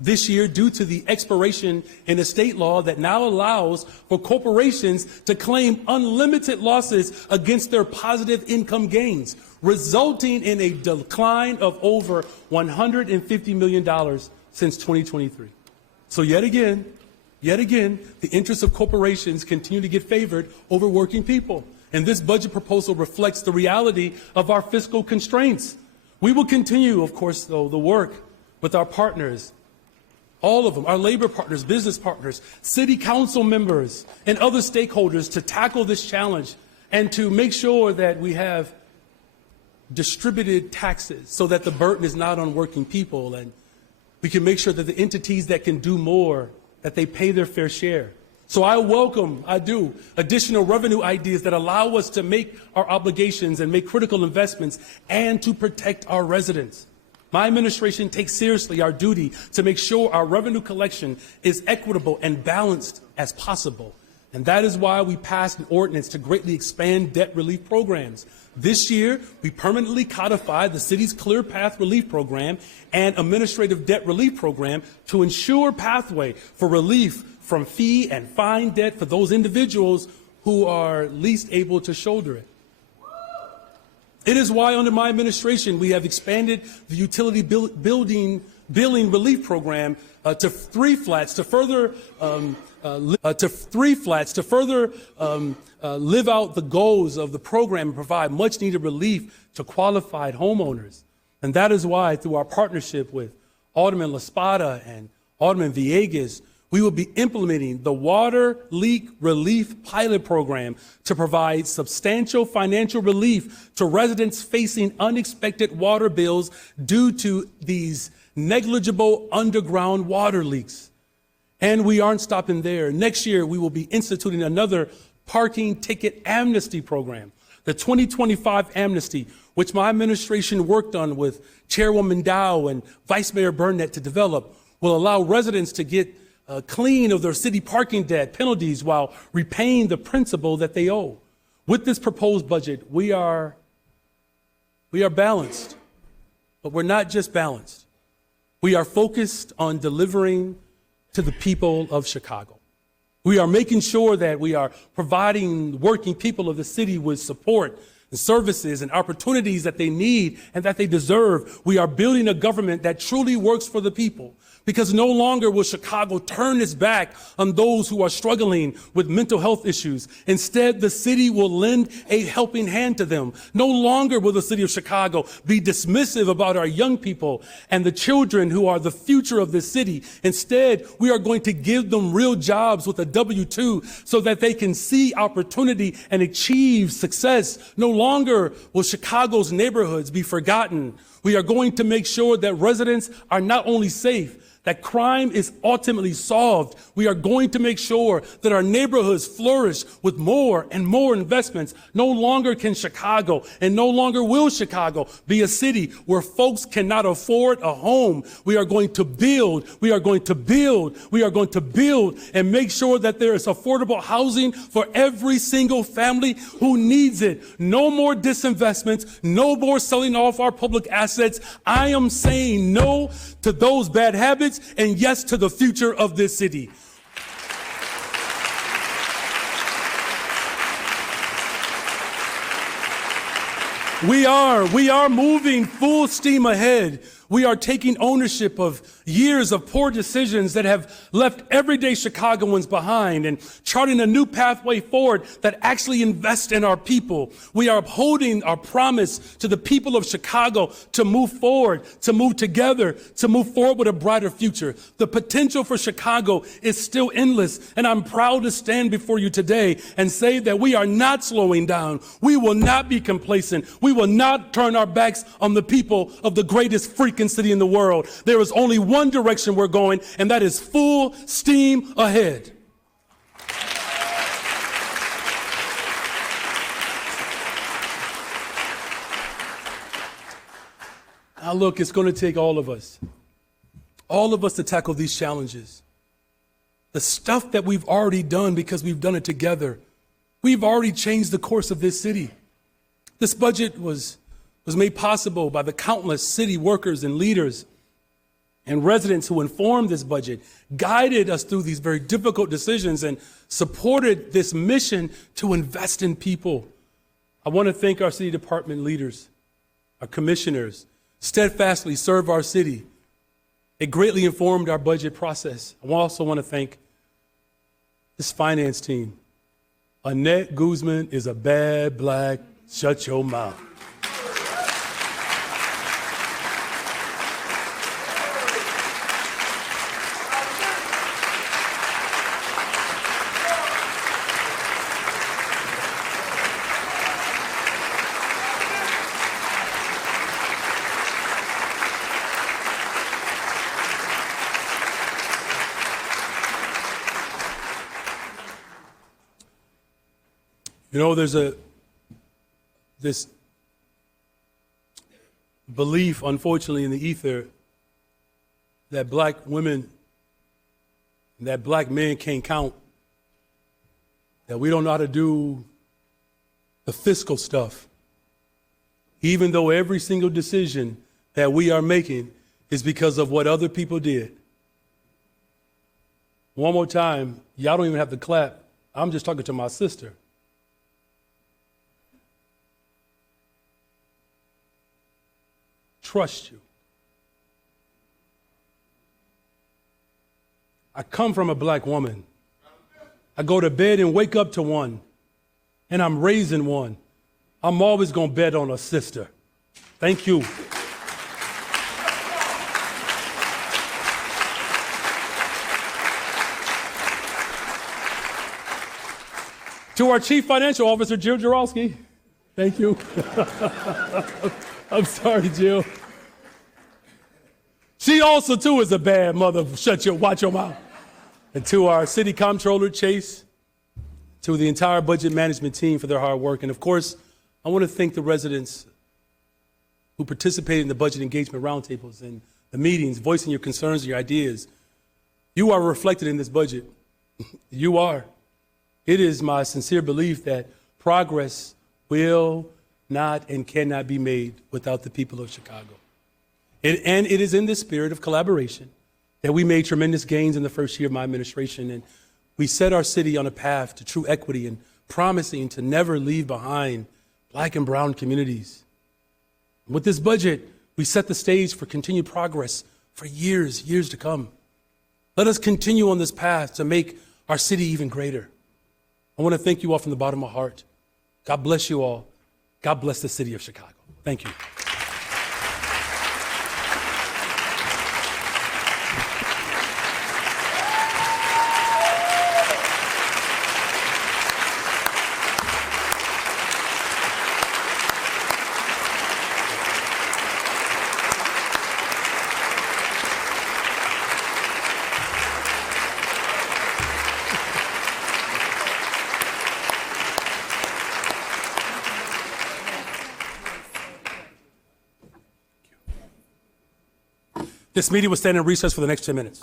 this year due to the expiration in a state law that now allows for corporations to claim unlimited losses against their positive income gains, resulting in a decline of over $150 million since 2023. So yet again, the interests of corporations continue to get favored over working people. And this budget proposal reflects the reality of our fiscal constraints. We will continue, of course, though, the work with our partners, all of them, our labor partners, business partners, city council members, and other stakeholders to tackle this challenge and to make sure that we have distributed taxes so that the burden is not on working people, and we can make sure that the entities that can do more, that they pay their fair share. So I do, additional revenue ideas that allow us to make our obligations and make critical investments and to protect our residents. My administration takes seriously our duty to make sure our revenue collection is equitable and balanced as possible. And that is why we passed an ordinance to greatly expand debt relief programs. This year, we permanently codified the city's Clear Path Relief Program and Administrative Debt Relief Program to ensure pathway for relief from fee and fine debt for those individuals who are least able to shoulder it. It is why under my administration we have expanded the utility billing relief program to three flats to further live out the goals of the program and provide much needed relief to qualified homeowners. And that is why through our partnership with Alderman LaSpada and Alderman Villegas, we will be implementing the Water Leak Relief Pilot Program to provide substantial financial relief to residents facing unexpected water bills due to these negligible underground water leaks. And we aren't stopping there. Next year, we will be instituting another parking ticket amnesty program. The 2025 amnesty, which my administration worked on with Chairwoman Dow and Vice Mayor Burnett to develop, will allow residents to get clean of their city parking debt penalties while repaying the principal that they owe. With this proposed budget, we are balanced, but we're not just balanced. We are focused on delivering to the people of Chicago. We are making sure that we are providing working people of the city with support and services and opportunities that they need and that they deserve. We are building a government that truly works for the people, because no longer will Chicago turn its back on those who are struggling with mental health issues. Instead, the city will lend a helping hand to them. No longer will the city of Chicago be dismissive about our young people and the children who are the future of this city. Instead, we are going to give them real jobs with a W-2 so that they can see opportunity and achieve success. No longer will Chicago's neighborhoods be forgotten. We are going to make sure that residents are not only safe, that crime is ultimately solved. We are going to make sure that our neighborhoods flourish with more and more investments. No longer can Chicago, and no longer will Chicago, be a city where folks cannot afford a home. We are going to build, we are going to build, we are going to build and make sure that there is affordable housing for every single family who needs it. No more disinvestments, no more selling off our public assets. I am saying no to those bad habits and yes to the future of this city. We are moving full steam ahead. We are taking ownership of years of poor decisions that have left everyday Chicagoans behind and charting a new pathway forward that actually invests in our people. We are upholding our promise to the people of Chicago to move forward, to move together, to move forward with a brighter future. The potential for Chicago is still endless, and I'm proud to stand before you today and say that we are not slowing down. We will not be complacent. We will not turn our backs on the people of the greatest freaking city in the world. There is only one direction we're going, and that is full steam ahead. Now look, it's going to take all of us to tackle these challenges. The stuff that we've already done because we've done it together. We've already changed the course of this city. This budget was made possible by the countless city workers and leaders and residents who informed this budget, guided us through these very difficult decisions, and supported this mission to invest in people. I want to thank our city department leaders, our commissioners, steadfastly serve our city. It greatly informed our budget process. I also want to thank this finance team. Annette Guzman is a bad black, shut your mouth. You know, there's this belief, unfortunately, in the ether that black women, that black men can't count, that we don't know how to do the fiscal stuff, even though every single decision that we are making is because of what other people did. One more time, y'all don't even have to clap. I'm just talking to my sister. Trust you. I come from a black woman. I go to bed and wake up to one, and I'm raising one. I'm always going to bet on a sister. Thank you. To our Chief Financial Officer, Jill Jarowski. Thank you. I'm sorry, Jill. She also, too, is a bad mother. Watch your mouth. And to our City Comptroller, Chase, to the entire budget management team for their hard work. And, of course, I want to thank the residents who participated in the budget engagement roundtables and the meetings, voicing your concerns and your ideas. You are reflected in this budget. You are. It is my sincere belief that progress will not and cannot be made without the people of Chicago. And it is in this spirit of collaboration that we made tremendous gains in the first year of my administration, and we set our city on a path to true equity and promising to never leave behind black and brown communities. With this budget, we set the stage for continued progress for years to come. Let us continue on this path to make our city even greater. I want to thank you all from the bottom of my heart. God bless you all. God bless the city of Chicago. Thank you. This meeting will stand in recess for the next 10 minutes.